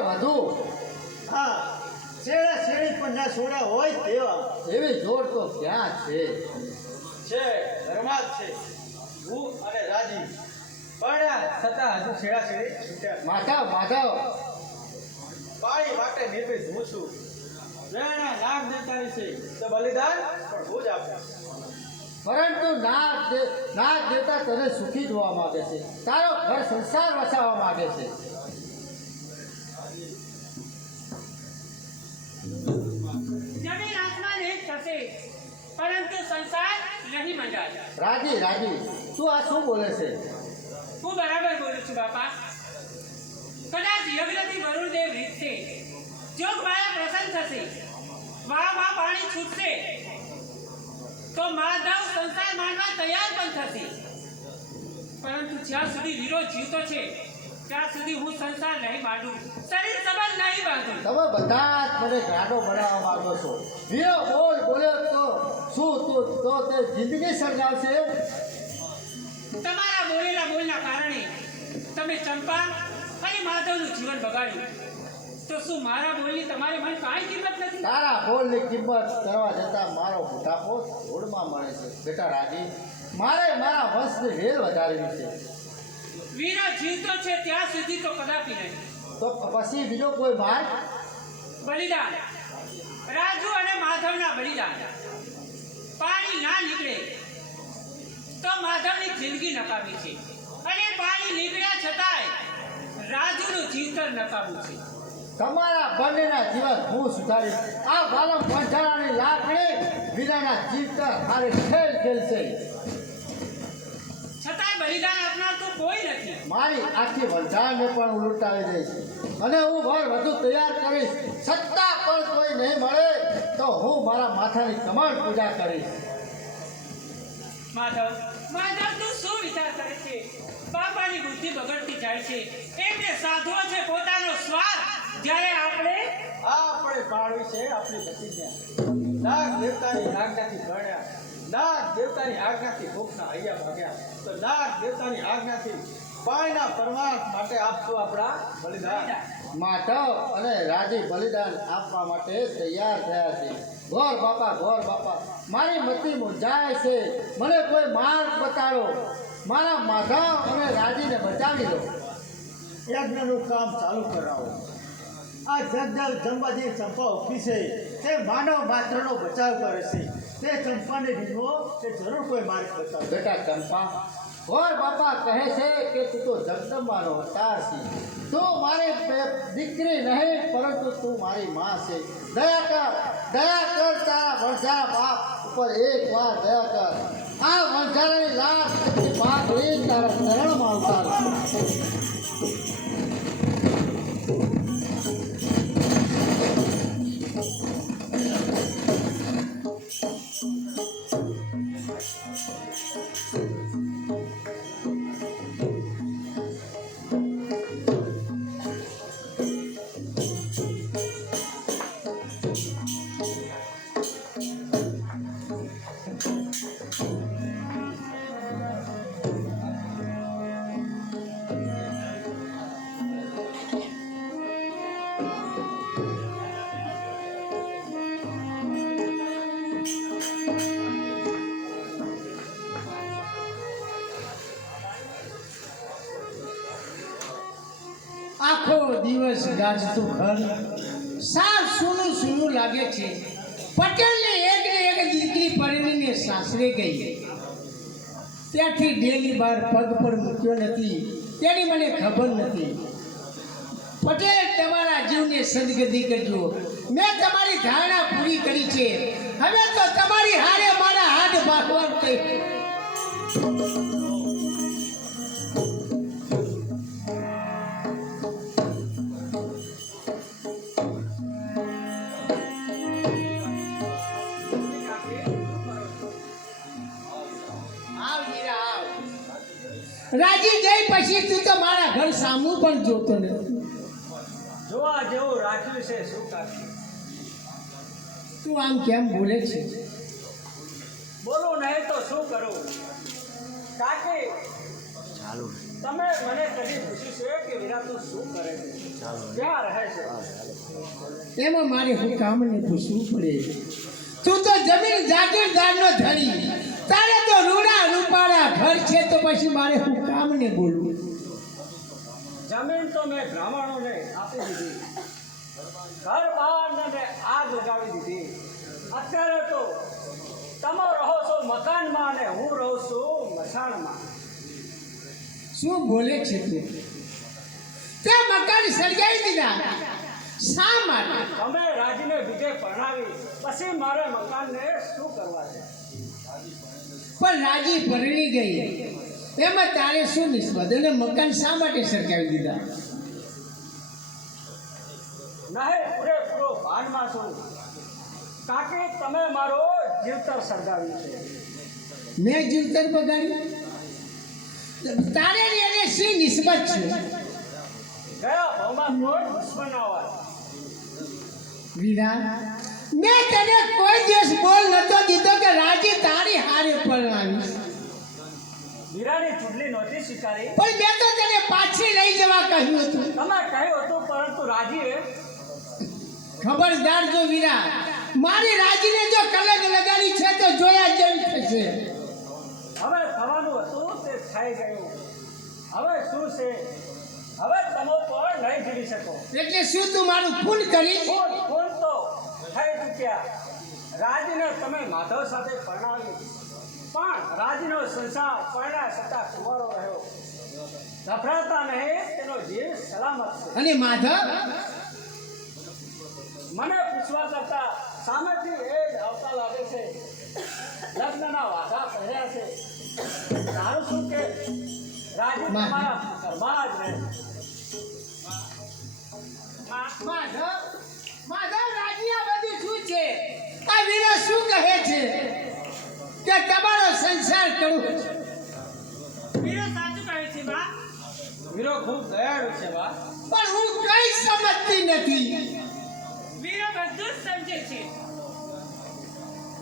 વધુ. હા છેડા છેડી પણ ના છોડા હોય તેવા. એવી જોડ તો ક્યાં છે? ધર્માજ છે હું અને રાજી પરણ્યા છતાં હજુ છેડી છૂટ્યા. માધવ પાણી માટે નિર્ભીક હું છું. પ્રેરણા નાગ દેવતાની છે તો બલિદાન પણ હું જ આપીશ. પરંતુ નાગ દેવતા તને સુખી જોવા માંગે છે. તારો ઘર સંસાર વસાવવા માંગે છે. જમીન આસમાન એક થશે પરંતુ સંસાર નહીં મંડાય. રાજી તું આ શું બોલે છે? હું બરાબર બોલું છું બાપા. કદાચ યજ્ઞથી વરુણદેવ રીતશે, જોગમાયા પ્રસન્ન થશે, વાવમાં પાણી છૂટશે તો માધવ સંસાર માનવા તૈયાર પણ થશે. પરંતુ જ્યાં સુધી વિરોધ જીવતો છે ત્યાં સુધી હું સંસાર નહીં માંડું, શરીર સંબંધ નહીં બાંધું. તમે બધા જ મને ગાડો બનાવવા માંગો છો. વીરો બોલ્યો તો શું તો તે જિંદગી સર્જાવશે? તમારા બોલેલા બોલના કારણે તમે ચંપા અને માધવનું જીવન બગાડ્યું. તો શું મારા બોલની તમારે મન કાંઈ કિંમત નથી? તારા બોલની કિંમત કરવા જતાં મારો બુઢાપો ધૂળમાં મળે છે. બેટા રાજી, મારે મારા વંશની વેલ વધારવી છે. વીરો જીવતો છે ત્યાં સુધી તો કદાપી નહીં. તો પછી બીજો કોઈ માર્ગ? બલિદાન, રાજુ અને માધવના બલિદાન. પાણી ના નીકળે તો માધવની જિંદગી નકામી છે અને પાણી નીકળ્યા છતાંય રાજુનું જીવતર નકામું છે. તમારા બંનેના જીવન હું સુધારીશ. આ બાલમ પંચાળાની લાકડી વીરાના જીવતર મારે ખેલ ખેલશે. છતાંય બલિદાન આપનાર તો કોઈ નથી. મારી આખી વંચાળને પણ ઉલટાવી દઈશ અને હું વર વધુ તૈયાર કરીશ. છતાં પણ કોઈ નહીં મળે તો હું મારા માથાની કમળ પૂજા કરીશ. માધવ તું શું વિચાર કરે છે? બાપાની બુદ્ધિ બગડતી જાય છે. એમને સાધવો છે પોતાનો સ્વાર્થ, જ્યારે આપણે પાળવી છે આપણી પ્રતિજ્ઞા. નાગ દેવતાની આજ્ઞાથી ભણ્યા, નાગ દેવતાની આજ્ઞાથી ભૂખના હૈયા ભાગ્યા તો નાગ દેવતાની આજ્ઞાથી પાણીના પરમાર્થ માટે આપશું આપણા બલિદાન. માધવ અને રાજી બલિદાન આપવા માટે તૈયાર થયા છે. ગોર બાપા મારી મતી મૂંઝાય છે. મને કોઈ માર્ગ બતાડો. મારા માધવ અને રાજીને બચાવી દો. યજ્ઞનું કામ ચાલુ કરાવો. આ જગદલ જંબાજી ચંપા ઉભી છે તે માનવ માત્રનો બચાવ કરે છે. તે ચંપાને રીંગો તે જરૂર કોઈ માર્ગ બતાવો. બેટા ચંપા, ગોર બાપા કહે છે કે તું તો જગદંબાનો અવતાર છે. તું મારી દીકરી નહીં પરંતુ તું મારી માં છે. દયા કર તારા વણઝારા બાપ ઉપર એક વાર દયા કર. આ વણઝારાની લાશ બાપ એ તારા શરણમાં અવતાર છે. દિવસ ગાજતું ઘર સાવ સૂનું સૂનું લાગે છે. પટેલને એક ને એક દીકરી પરણીને સાસરે ગઈ. ત્યાંથી ડેલી બાર પગ પર મૂક્યો નથી તેની મને ખબર નથી. પટેલ તમારા જીવને સદગતિ કરજો. મેં તમારી ધારણા પૂરી કરી છે. હવે તો તમારી હારે મારા હાથ ભાગવા થઈ. રાજી જઈ પછી તું તો મારા ઘર સામું પણ જોતો નથી. જોવા જેવું રાખ્યું છે શું કાકી? તું આમ કેમ બોલે છે? બોલું નહીં તો શું કરું કાકી? તમે મને કદી પૂછ્યું છે કે વીરા તું શું કરે છે, ક્યાં રહે છે? એમાં મારે હું કામને પૂછવું પડે? તું તો જમીન જાગીરદારનો ધણી, તારે તો રૂડા રૂપાળા ઘર છે, તો પછી મારે હું કામને બોલવું? જમીન તો મેં બ્રાહ્મણોને આપી દીધી, ઘર બહારને આગ લગાવી દીધી. અત્યારે તો તમે રહો છો મકાનમાં અને હું રહું છું મસાણમાં. શું બોલે છે તું? તે મકાન સળગાવી દીધા શા માટે? તમે રાજીને બીજે પરણાવી પછી મારે મકાનને શું કરવા છે? પણ રાજી પરણી ગઈ એમાં તારે શું નિસ્બત? અને મકાન શા માટે સળગાવી દીધા? નહીં, પૂરેપૂરો ભાનમાં છું કાકી. તમે મારો જીવતર સળગાવ્યું છે. મેં જીવતર બગાડ્યું? તારે ને એને શી નિસ્બત છે? ગયા ભાવમાં કોઈ દુશ્મન ના હોય. વીરા, મેં તને કોઈ દિવસ બોલ નતો દીધો કે રાજી તારી હારે પરણાવીશ. વીરાની ચૂંટણી નહોતી સ્વીકારી, પણ મેં તો તને પાછી લઈ જવા કહ્યું હતું. તમે કહ્યું હતું, પરંતુ રાજીએ ખબરદાર જો વીરા, મારી રાજીને જો કલંક લગાડી છે તો જોયા જેમ થશે. હવે થવાનું હતું તે થઈ ગયું. હવે શું છે? હવે તમે પણ નહીં જીવી શકો. એટલે શું તું મારું ખૂન કરીશ? ખૂન તો થઈ ચૂક્યા. રાજીને તમે માધવ સાથે પરણાવી, પણ રાજીનો સંસાર પરણ્યા છતાં કુંવારો રહ્યો. ગભરાતા નહીં, તેનો જીવ સલામત છે. અને માધવ મને પૂછવા કરતા સામેથી એ જ આવતા લાગે છે. લગ્નના વાઘા પહેર્યા છે. તારું શું કે રાજી તમારા ઘરમાં જ રહે. માધવ રાજી આ બધું શું છે? આ વીરા શું કહે છે કે તમારો સંસાર કરું? વીરો સાચું કહે છે બા. વીરો ખૂબ દયાળુ છે બા. પણ હું કઈ સમજતી નથી. વીરો બધું જ સમજે છે.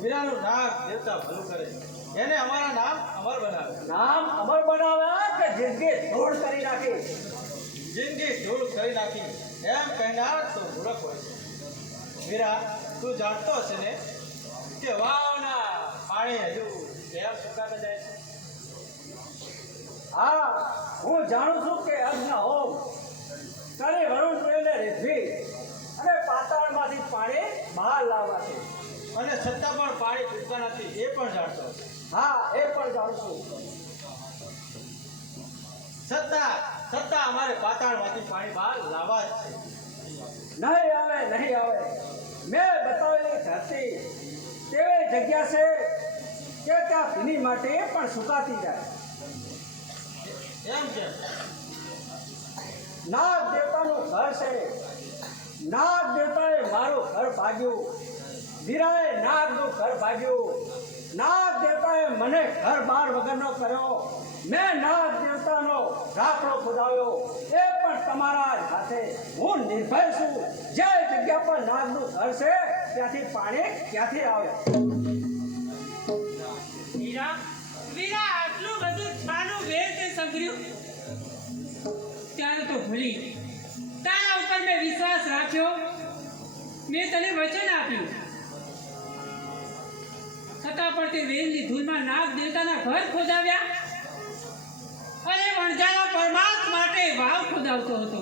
વીરાનું નામ દેવતા ભલું કરે, એને અમારા નામ અમર બનાવે. નામ અમર બનાવ્યા કે જિંદગી ધૂળ કરી નાખી? જિંદગી ધૂળ કરી નાખી એમ કહેનાર તો મૂર્ખ હોય છે. વીરા, તું જાણતો હશે ને કે વાવના પાણી હજુ કેમ સુકાતા જાય છે? હા, હું જાણું છું કે અગ્ન હોમ કરી વરુણ પ્રેમને રીઝવી અને પાતાળમાંથી પાણી બહાર લાવવા છે, અને છતાં પણ પાણી તૂટતા નથી એ પણ જાણતો. હા, એ પણ જાણું છું. છતાં અમારે પાતાળમાંથી પાણી બહાર લાવવા જ છે. નહીં આવે, નહીં આવે. મેં બતાવેલી ધરતી તેવી જગ્યા છે કે ત્યાં ભીની માટી પણ સુકાતી જાય. એમ કેમ? નાગ દેવતાનું ઘર છે. નાગ દેવતાએ મારું ઘર ભાગ્યું. વીરાએ નાગનું ઘર ભાગ્યું. નાગ દેવતાએ મને ઘર બાર વગરનો કર્યો. મેં નાગ દેવતાનો રાખડો ખોદાવ્યો, એ પણ તમારા જ હાથે. હું નિર્ભય છું. જે જગ્યા પર નાગનું ઘર છે ત્યાંથી પાણી ક્યાંથી આવે? વીરા, વીરા આટલું બધું છાનું વેર તે સંભળ્યું ત્યારે તો ભૂલી. તારા ઉપર મેં વિશ્વાસ રાખ્યો, મેં તને વચન આપ્યું, છતાં પણ તે વેલની ધૂળમાં નાગ દેવતાના ઘર ખોદાવ્યા અને વણજારા પરમાર્થ માટે વાવ ખોદાવતો હતો.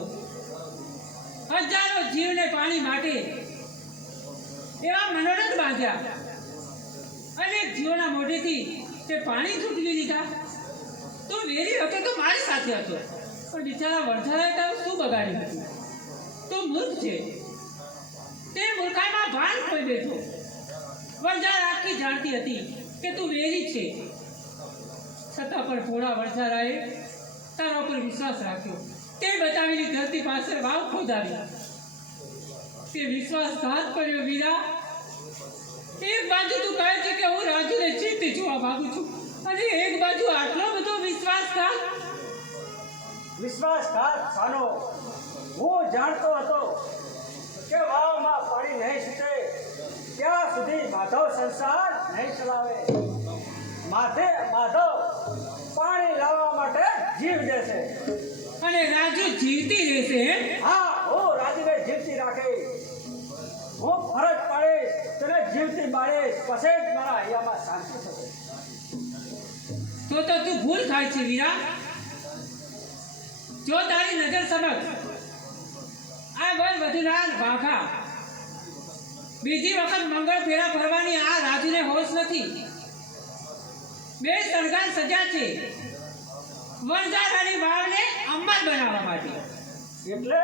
હજારો જીવને પાણી માટે એવા મનોરથ બાંધ્યા, અનેક જીવોના મોઢેથી તે પાણી ચૂંટવી લીધા. તો વેરી હતો તો મારી સાથે હતો, પણ બિચારા વરસાદે તારું શું બગાડ્યું હતું? તો મૂર્ખ છે, તે મૂર્ખાઈમાં ભાન ખોઈ બેઠો. વરસાદ આખી જાણતી હતી કે તું વેરી છે, છતાં પણ થોડા વરસાદાએ તારા પર વિશ્વાસ રાખ્યો. તે બતાવેલી ધરતી પાસે વાવ ખોદાવી. તે વિશ્વાસઘાત કર્યો વીરા. એક બાજુ તું કહે છે કે હું રાજુને જીવતી જોવા માંગુ છું, અને એક બાજુ આટલો બધો વિશ્વાસઘાત. વિશ્વાસઘાત સાનો? હું જાણતો હતો કે વાવમાં પાણી નહીં છૂટે ત્યાં સુધી માધવ સંસાર નહીં ચલાવે. માધવ પાણી લાવવા માટે જીવ દેશે. અને રાજુ જીવતી રહેશે. હા, હું રાજુને જીવતી રાખીશ. હું ફરજ પાડીશ, તને જીવતી બાળીશ, પછી જ મારા હૈયામાં શાંતિ થશે. તો તું ભૂલ થાય છે વીરા. જો તારી નજર સમક્ષ આ વર વધુનાર વાઘા બીજી વખત મંગળ ફેરા ફરવાની આ રાજુને હોશ નથી. બે સરકાર સજા છે વરજારાની વાવને અંબાર બનાવવા માટે. એટલે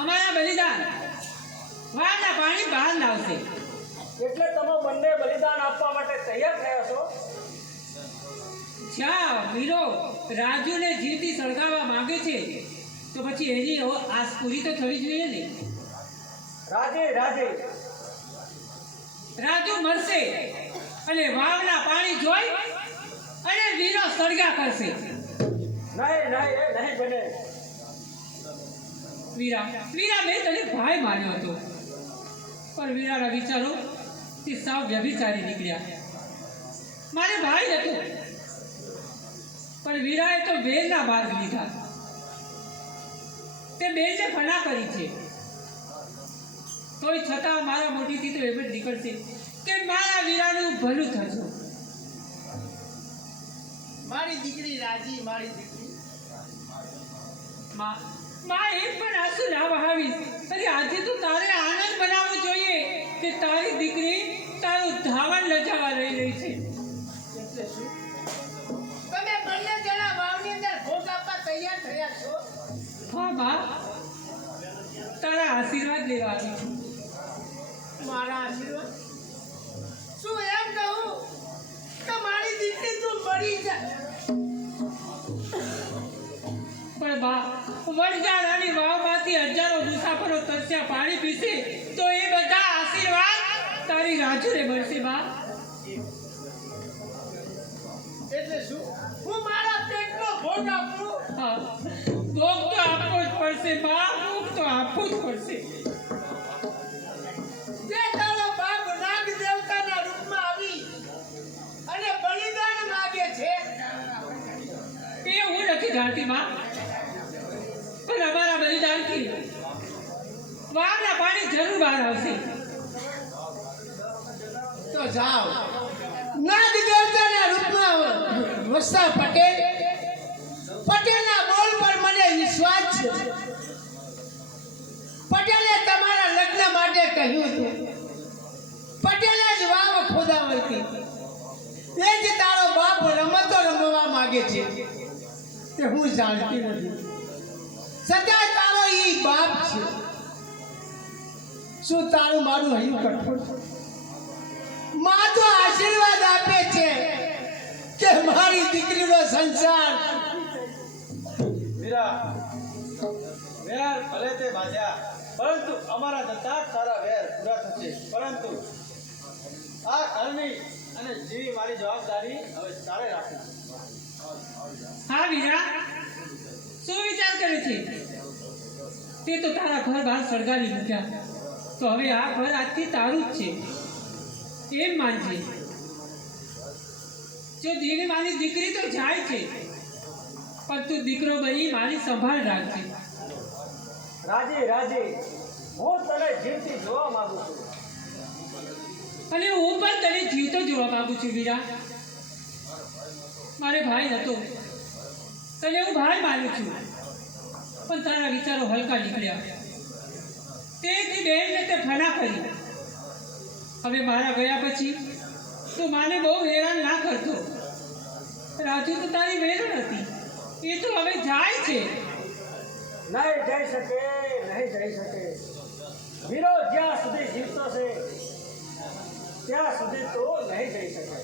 અમારા બલિદાન વાવના પાણી બહાર લાવશે. એટલે તમે બંને બલિદાન આપવા માટે તૈયાર થયા છો? જ્યાં વીરો રાજુને જીવતી સળગાવવા માંગે છે, તો પછી એની આસ પૂરી તો થવી જોઈએ ને. રાજે રાજુ મરશે અને વાવના પાણી જોઈ અને વીરો સળગા કરશે. નહીં, એ નહીં બને. વીરા મેં તને ભાઈ માન્યો હતો, પણ વીરાના વિચારો તે સાવ વ્યભિચારી નીકળ્યા. મારે ભાઈ હતો, પણ વીરાએ તો બેનના માર્ગ લીધા. તે બેનને ફના કરી છે, તોય છતાં મારા મોઢેથી તો એમ જ નીકળશે કે મારા વીરાનું ભલું થશે. મારી દીકરી રાજી, મારી દીકરી. માં એક પણ આંસુ ના વહાવીશ. અરે આજે તો તારે આનંદ બનાવવો જોઈએ કે તારી દીકરી તારું ધાવણ લજાવા લઈ રહી છે. એટલે શું? તમે બંને જણા વાવની અંદર ભોગ આપવા તૈયાર થયા છો? હા બા, તારા આશીર્વાદ લેવા આવી છું. મારા આશીર્વાદ? શું એમ કહું કે મારી દીકરી તું મરી જાય? પણ બા, વડજારાની વાવમાંથી હજારો મુસાફરો તરસ્યા પાણી પીશે, તો એ બધા આશીર્વાદ તારી રાજુને મળશે બા. એટલે શું? હું મારા પેટનો ભોગ આપું? હા, ભોગ તો આપવો જ પડશે બા, ભોગ તો આપવો જ પડશે. જે તારો બાપ નાગ દેવતાના રૂપમાં આવી અને બલિદાન માંગે છે, એ હું નથી જાણતી બા, પણ અમારા બલિદાનથી વાવના પાણી જરૂર બહાર આવશે. તો જાઓ. નાગ દેવતાના રૂપમાં વસતા પટેલના બોલ પર મને વિશ્વાસ છે. પટેલે તમારા લગ્ન માટે કહ્યું હતું. પટેલે જ વાવ ખોદાવી હતી. એ જ તારો બાપ રમતો રમવા માંગે છે તે હું જાણતી નથી, છતાં તારો ઈ બાપ છે. શું તારું મારું હૈયું કઠોળ છે? માં તો આશીર્વાદ આપે છે કે મારી દીકરીનો સંસાર. વેર ભલે તે બાંધ્યા, પરંતુ અમારા દત્તા તારા વેર પૂરા થશે. પરંતુ આ ઘરની અને જેવી મારી જવાબદારી હવે તારે રાખી. હા વીરા, શું વિચાર કરે છે? તે તો તારા ઘર બહાર સળગાવી મૂક્યા, તો હવે આ ઘર આજથી તારું જ છે એમ માનજે. જો દેવી મારી દીકરી તો જાય છે, પણ તું દીકરો બની મારી સંભાળ રાખજે. રાજી, હું તને જીવતી જોવા માંગુ છું. અને હું પણ તને જીવતો જોવા માંગુ છું વીરા. મારે ભાઈ હતો, તને હું ભાઈ માનું છું, પણ તારા વિચારો હલકા નીકળ્યા. તેથી બહેનને તે ફના કરી. હવે મારા ગયા પછી તું માને બહુ હેરાન ના કરતો. રાજુ તો તારી બહેન હતી, એ તો હવે જાય છે. નહીં જઈ શકે, નહીં જઈ શકે. વીરો જ્યાં સુધી જીવતો છે ત્યાં સુધી તો નહીં જઈ શકે.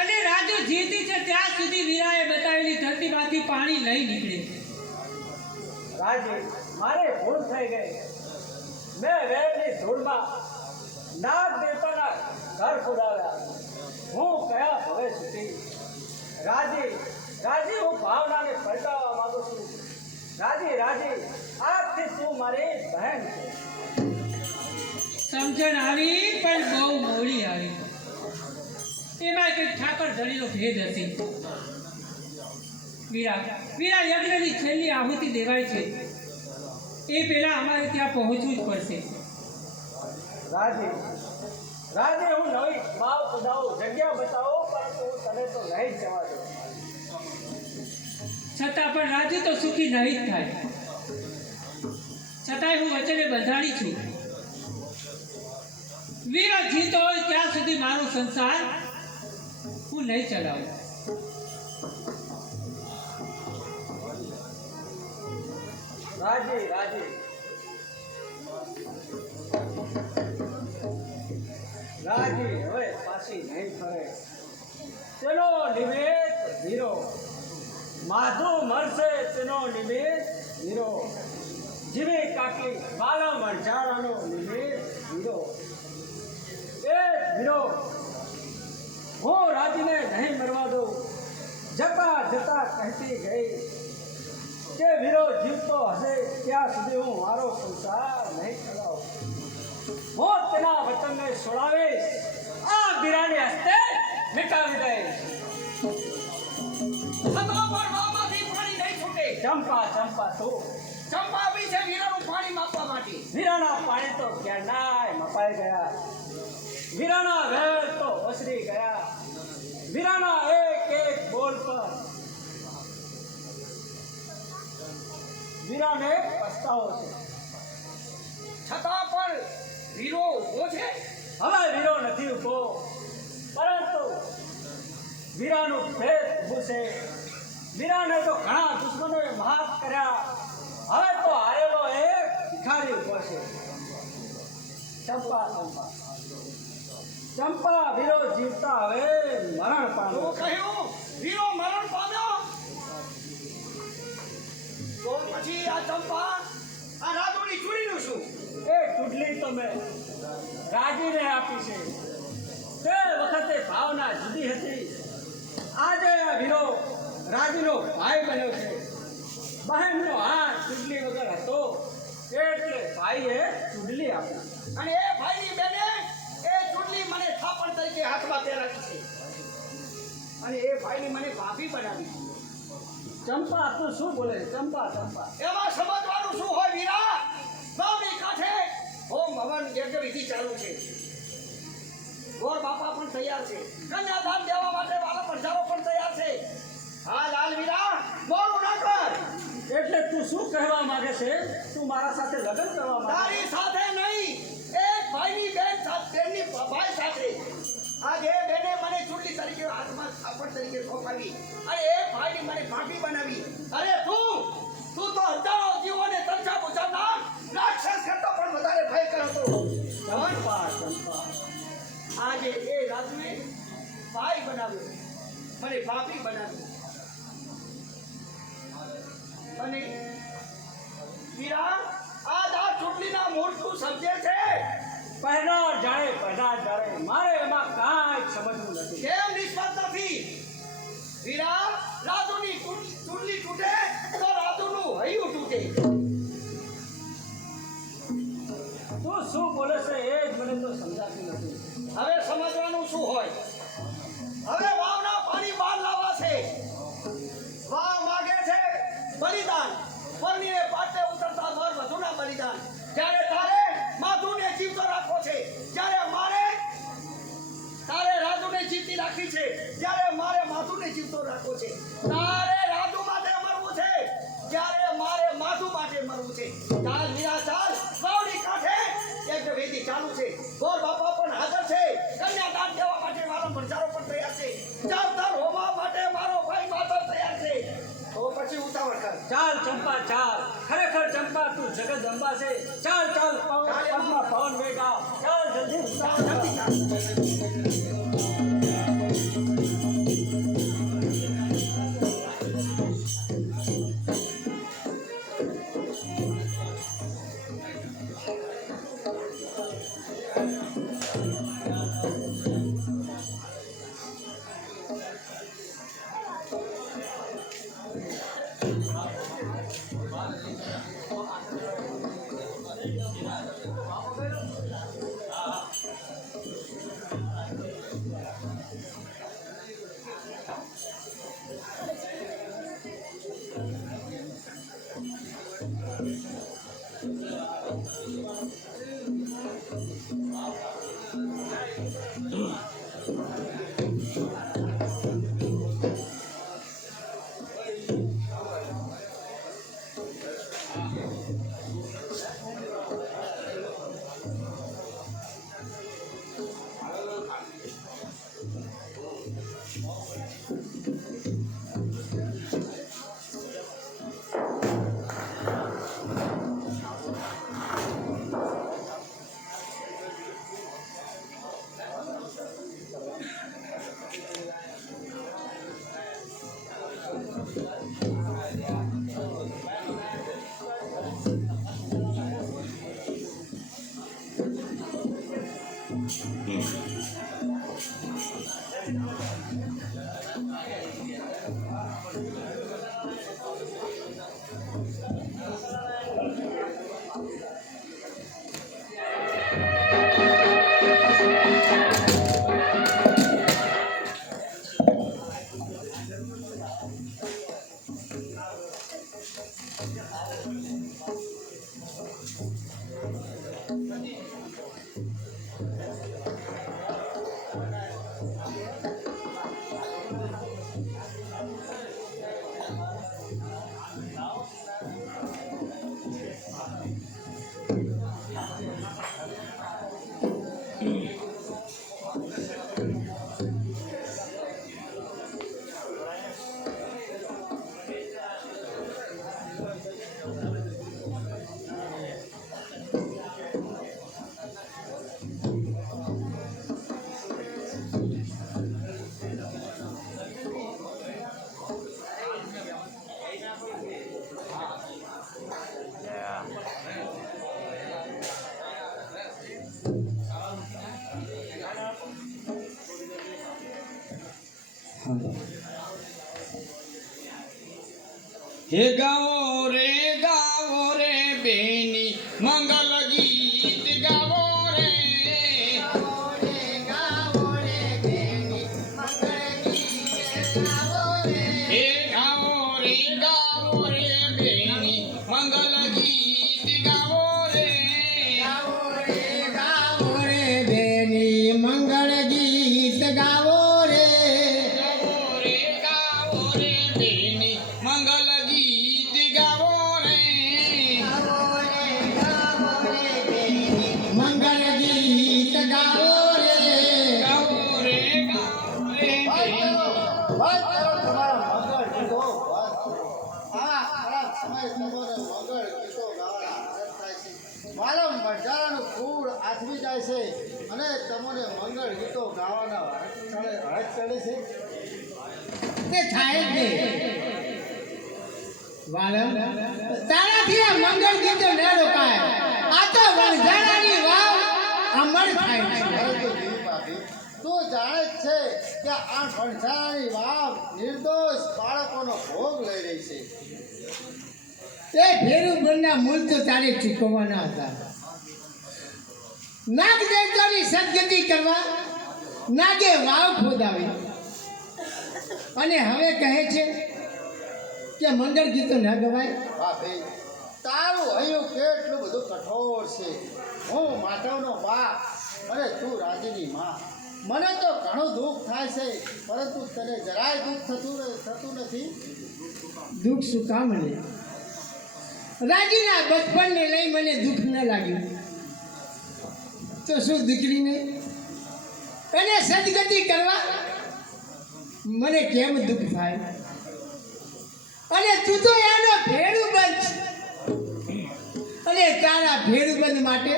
અને રાજુ જીતી છે ત્યાં સુધી વીરાએ બતાવેલી ધરતીમાંથી પાણી નહીં નીકળે. રાજી, મારે ભૂલ થઈ ગઈ. મેં વેરની ધૂળમાં નાગ દેવતાના ઘર ખોદાવ્યા. હું કયા ભવે સુધી. રાજી, રાજી, હું ભાવનાને પલટાવવા માંગુ છું. રાજી, રાજી, આજથી તું મારી બહેન છે. સમજણ આવી પણ બહુ મોડી આવી. એમાં કંઈક ઠાકર ધણીનો ભેદ હતી. વીરા યજ્ઞની છેલ્લી આહુતિ દેવાય છે એ પહેલા અમારે ત્યાં પહોંચવું જ પડશે. રાજી, રાજી, હું નવી માવ પધાવું, જગ્યા બતાવો, પરંતુ હું તને તો નહીં જ જવા દઉં. છતાં પણ રાજુ તો સુખી નહીં જ થાય. છતાંય હું વચને બંધાણી છું. વીરા જીતો હોય ત્યાં સુધી મારો સંસાર હું નહીં ચલાવું. રાજી, રાજી, રાજી હવે પાછી નહીં ફરે. તેનો નિવેદ વીરો. માધુ મરશે તેનો નિવેદ વીરો. જીવે કાકી બાલા મરજારાનો નિવેદ વીરો. એ વીરો, હું રાજીને નહીં મરવા દઉં. જતા જતા કહેતી ગઈ કે વીરો જીવતો હશે ત્યાં સુધી હું મારો સંસાર નહીં ચલાવું. હું તેના વચનને છોડાવીશ. આ વીરાની હસ્તે મિટાવી દઈશ. ચંપા, ચંપા, તું વીરાના પાણી તો ક્યાંય મપાઈ ગયા. વીરાના વેર તો ઓસરી ગયા. વીરાના એક એક બોલ પર વીરાને પસ્તાવો છે. છતાં પણ વીરો ઊભો છે. હવે વીરો નથી ઊભો, પરંતુ વીરાનું ભેદ ઊભું છે. વીરાને તો ઘણા દુશ્મનોએ માફ કર્યા. હવે તો હારેલો એક ભિખારી ઊભો છે. ચંપા, ચંપા, ચંપા, વીરો જીવતા હવે મરણ પામ્યો. કહ્યું વીરો મરણ પામ્યો તો પછી આ ચંપા, આ રાજુની ચૂડીનું શું? એ ચૂડલી તો મેં રાજીને આપી છે. તે વખતે ભાવના જુદી હતી. આજે આ વીરો રાજીનો ભાઈ બન્યો છે. બહેનનો હાથ ચૂડલી વગર હતો એટલે ભાઈએ ચૂડલી આપી. અને એ ભાઈની બેને એ ચૂડલી મને થાપણ તરીકે હાથમાં પહેરાવી છે. અને એ ભાઈની મને ભાભી બનાવી. ચંપા, તું શું બોલે? ચંપા, ચંપા, એમાં સમજવાનું શું હોય વીરા? ગામની કાંઠે હોમ હવન યજ્ઞ વિધિ ચાલુ છે. ગોર બાપા પણ તૈયાર છે. કન્યાદાન દેવા માટે વાલા પ્રજાઓ પણ તૈયાર છે. હા લાલ વીરા, મોડું ના કર. એટલે તું શું કહેવા માંગે છે? તું મારા સાથે લગ્ન કરવા માંગે? તારી સાથે નહીં, એક ભાઈની બેન સાથે, તેમની ભાઈ સાથે. આજે બેને મને ચૂંટણી તરીકે હાથમાં થાપણ તરીકે સોંપાવી અને એ ભાઈની મને ભાભી બનાવી. અરે તું તો હજારો જીવોને તરછા બુજાવનાર રાક્ષસ કરતો પણ વધારે ભયંકર હતો. ચંપા, ચંપા, આજે એ રાજુએ ભાઈ બનાવ્યો, મને ભાભી બનાવી. અને વીરા, આજ આ ચૂંટણીના મૂર્તું સમજે છે. પહેલા જાણે મારે એમાં કાંઈ સમજવું નથી. કેમ નિષ્ફળ નથી? વીરા, રાજુની ચૂંટણી તૂટે તો રાજુનું હૈયું તૂટે. તું શું બોલે છે એ જ મને તો સમજાતું નથી. હવે સમજવાનું શું હોય? હવે વાવના પાણી બહાર લાવવા છે. વાવ માગે છે બલિદાન. પરણીને પાટે ઉતરતા વર વધુના બલિદાન. જ્યારે તારે માધુને જીવતો રાખવો છે, જ્યારે મારે તારે રાજુને જીતી રાખી છે, જ્યારે મારે માધુને જીવતો રાખવો છે, તારે રાજુ માટે મરવું છે. રમવા છે. ચાલ ચાલ પગમાં પવન વેગા. ચાલ જલ્દી. હે ગાઓ રે બેની મંગલ ગીત ગાવો રે. હે ગાઓ રે બેની મંગલ ગીત ગાવો રે. ગાવો રે બેની મંગળ ગીત ગાવો રે. ગાવો રે બેની મંગલ ગીત ગાવો રે. મંગળ ગીત ગાવો રે. ગાવો રે બેની. વાત કરો તમારા મંગળ ગીતો. આ ખરાબ સમય તમારે મંગળ ગીતો ગાવાના આદત થાય છે. મારા મજાનું ફૂલ આથમી જાય છે અને તમને મંગળ ગીતો ગાવાના હરખ ચડે છે. તે થાય જ નહીં. વાલમ તારાથી આ મંગળ ગીતો ન રોકાય. આ તો વણઝારાની વાવ અમર થાય છે. પરંતુ દેવી ભાભી તું જાણે જ છે કે આ વણઝારાની વાવ નિર્દોષ બાળકોનો ભોગ લઈ રહી છે. તે ભેરુબંધના મૂળ તો તારે ચૂકવવાના હતા. નાગ દેવતાની સદગતિ કરવા નાગે વાવ ખોદાવી અને હવે કહે છે કે મંગળ ગીતો ન ગવાય. ભાભી તારું હૈયું કેટલું બધું કઠોર છે. હું માધવનો બાપ અને તું રાજીની માં. મને તો ઘણું દુઃખ થાય છે પરંતુ તને જરાય દુઃખ થતું નથી. દુઃખ શું કામ ને? રાજીના બચપનને લઈ મને દુઃખ ન લાગ્યું તો શું દીકરીને એને સદગતિ કરવા મને કેમ દુઃખ થાય? અને તું તો એનો ભેડું બંધ અને તારા ભેરુબંધ માટે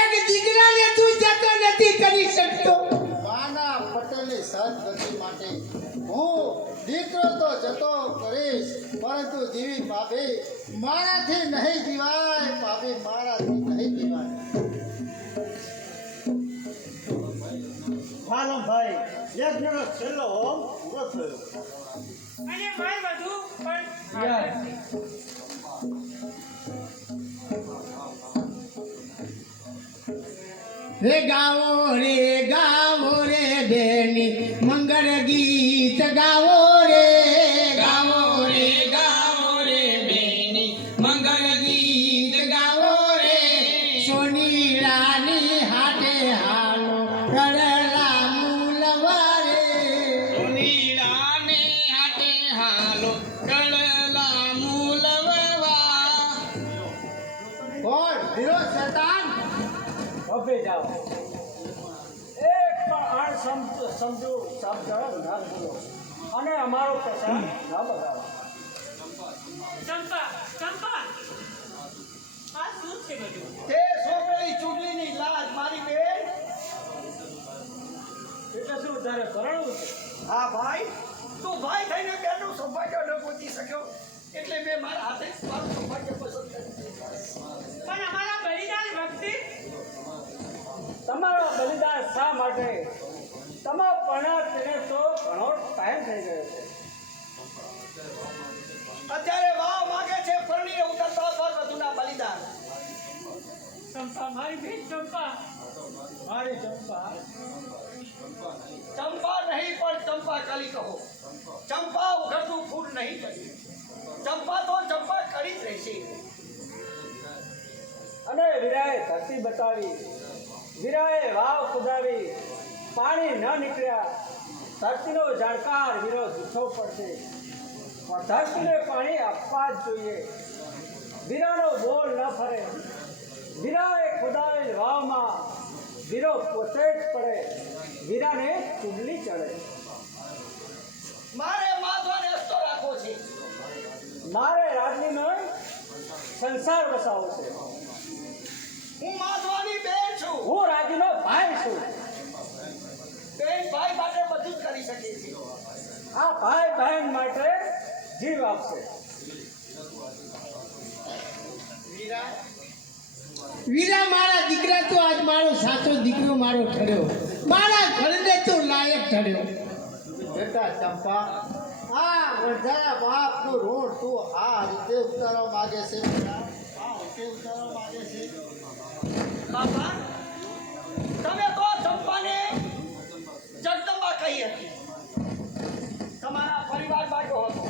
એક દીકરાને તું જતો નથી કરી શકતો. માના પટેલની સદગતિ માટે હું દીકરો તો જતો કરીશ, પરંતુ જીવી ભાભી મારાથી નહીં જીવાય, ભાભી મારાથી નહીં જીવાય. ભાઈ એક જણો છેલ્લો હોમ પૂરો થયો. અને માર બધું પણ આગળ છે. રે ગાવો રે બેની મંગળ ગીત ગાવો રે ગાવો રે બેની મંગલ ગીત ગાવો રે. સોની રાની હાટે હાલો કરલા મૂલવા રે. સોનીડાને હાટે હાલો કળલા મૂલવા. કોણ હીરો શેતાન? હવે જાઓ એક પણ સમજુ શબ્દ ન બોલો અને અમારો પ્રસંગ ન બગાડો. ચંપા ચંપા આ શું છે બધું? તે સોંપેલી ચૂંટણીની લાજ મારી બેન. એટલે શું તારે કરણું છે? હા ભાઈ, તું ભાઈ થઈને બેનનું સૌભાગ્ય ન ગોતી શક્યો એટલે મેં મારા હાથે જ મારું સૌભાગ્ય પસંદ કર્યું. પણ અમારા બલિદાન વખતે તમારો બલિદાન શા માટે? તમારો પણ તેને તો ઘણો ટાઈમ થઈ ગયો છે. અત્યારે વાવ માગે છે પરણીને ઉતરતા પર વધુના બલિદાન. ચંપા મારી બેન ચંપા મારી ચંપા ચંપા નહીં પણ ચંપા કાલી કહો. ચંપા ઉઘડતું ફૂલ નહીં બની. ચંપા તો ચંપા કરી જ રહેશે. અને વીરાએ ધરતી બતાવી, વીરાએ વાવ ખુદાવી, પાણી ન નીકળ્યા. ધરતીનો જાણકાર વીરો જૂઠો પડશે, પણ ધરતીને પાણી આપવા જ જોઈએ. વીરાનો બોલ ન ફરે. વીરાએ ખુદાવેલ વાવમાં વીરો પોતે જ પડે, વીરાને ચૂંટણી ચડે. મારે માધવાને હસતો રાખવો છે. મારે રાજનીનો સંસાર વસાવો છે. હું માધવાની બેન છું. હું રાજનો ભાઈ છું. બેન ભાઈ માટે બધું જ કરી શકે છે. આ ભાઈ બહેન માટે જીવ આપશે. વીરા મારા દીકરા તો આજ મારો સાચો દીકરો મારો ઠર્યો, મારા ઘરને તો લાયક ઠર્યો. બેટા ચંપા, આ વરજાના બાપનું ઋણ તું આ રીતે ઉતારવા માંગે છે બેટા? આ રીતે ઉતારવા માંગે છે? બાપા, તમે તો ચંપાને જગદંબા કહી હતી. તમારા પરિવાર બાગ્યો હતો.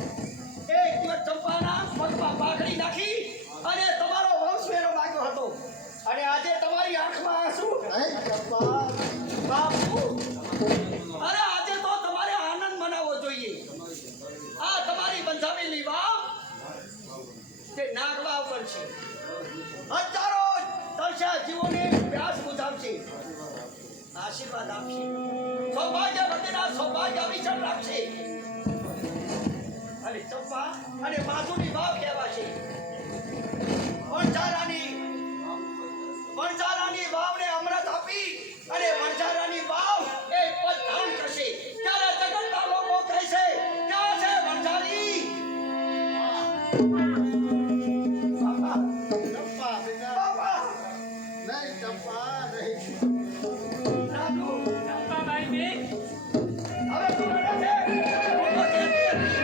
એક દિવસ ચંપાના પગમાં પાઘડી નાખી અને તમારો વંશ મેળો માગ્યો હતો. અને આજે તમારી આંખમાં આંસુ. નહીં ચંપા, બાપુ, અરે આજે તો તમારે આનંદ મનાવવો જોઈએ. આ તમારી બંધાવેલી વાવ તે નાગવાવ બનશે. હજારો તરસ્યા જીવોને પ્યાસ બુઝાવશે, આશીર્વાદ આપશે, સૌભાગ્યવતીના સૌભાગ્ય અવિચળ રાખશે. અને ચંપા અને માધુની વાવ કહેવાશે. વણઝારાની વાવને અમૃત આપી અને વણઝારાની વાવ એ પદધામ કરશે. ત્યારે જગતના લોકો કહેશે, ક્યાં છે વણઝારી? બાપા, ચંપા બેટા, બાપા, નહીં ચંપા, નહીં. રાજુ, ચંપા મારી બેન હવે તું રડે છે? હું તો કહેતી હતી.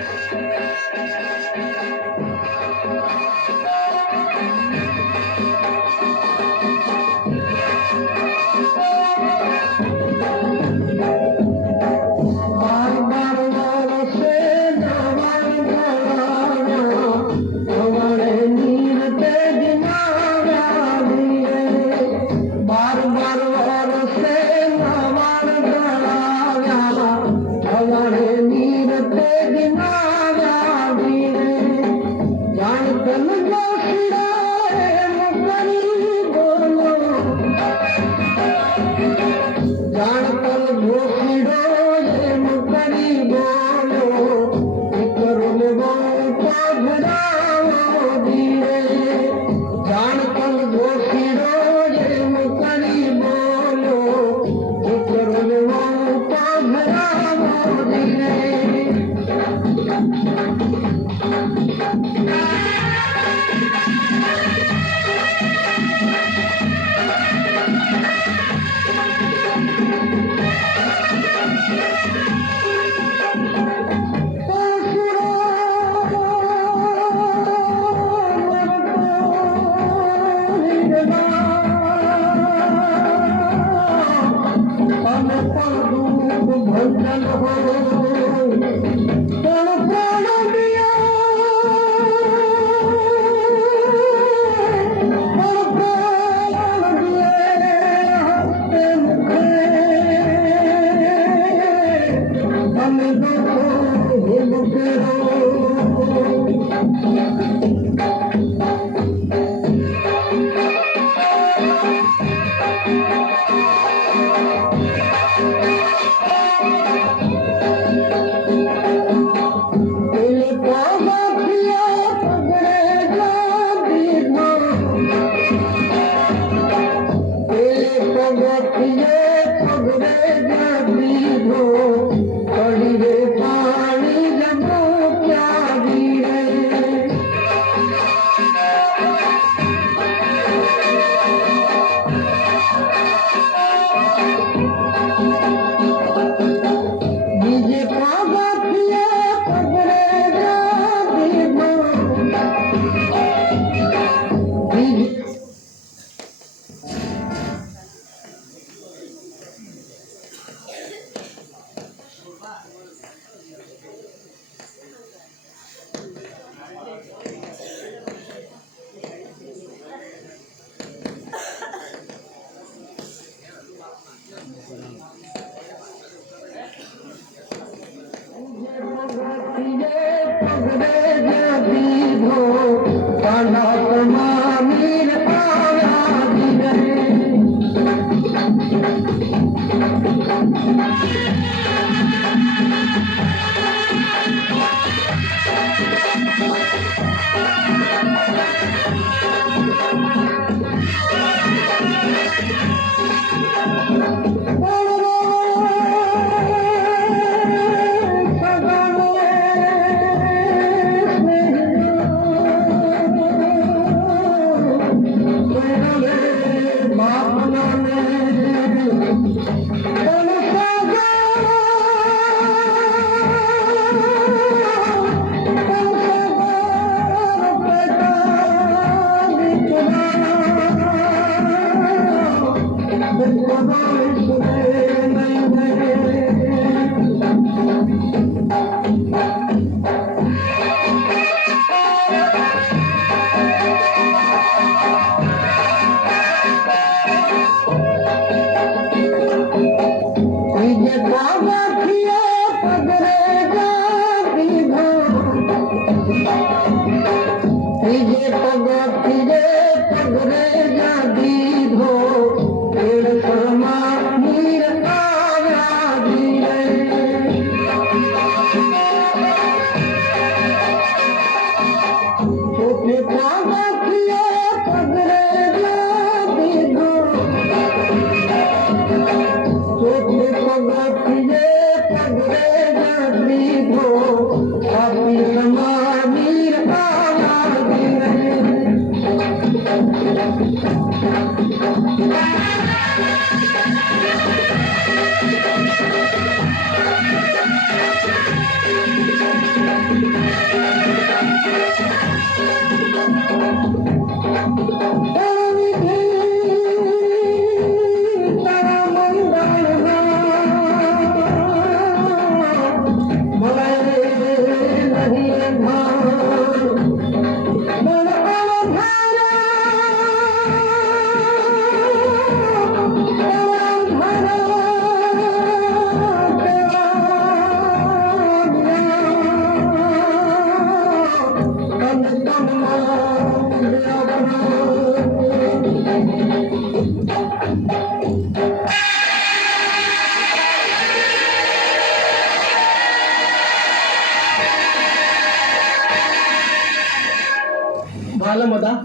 ભાલમ હતા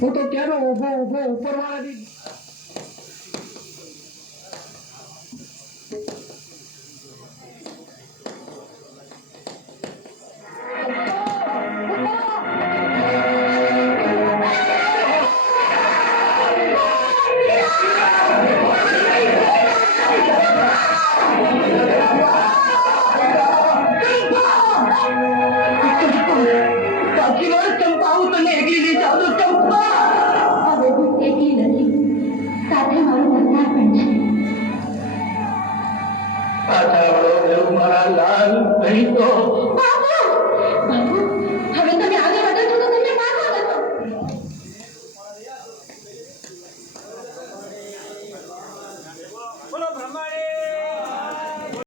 હું તો ક્યાંનો ઊભો ઊભો ઉપરવાળાની ચંપા હું તને એકલી લઈ જાઉં છું ચંપા હવે હું એકલી નથી ધાવડો દેવ મારા લાલ નહીં તો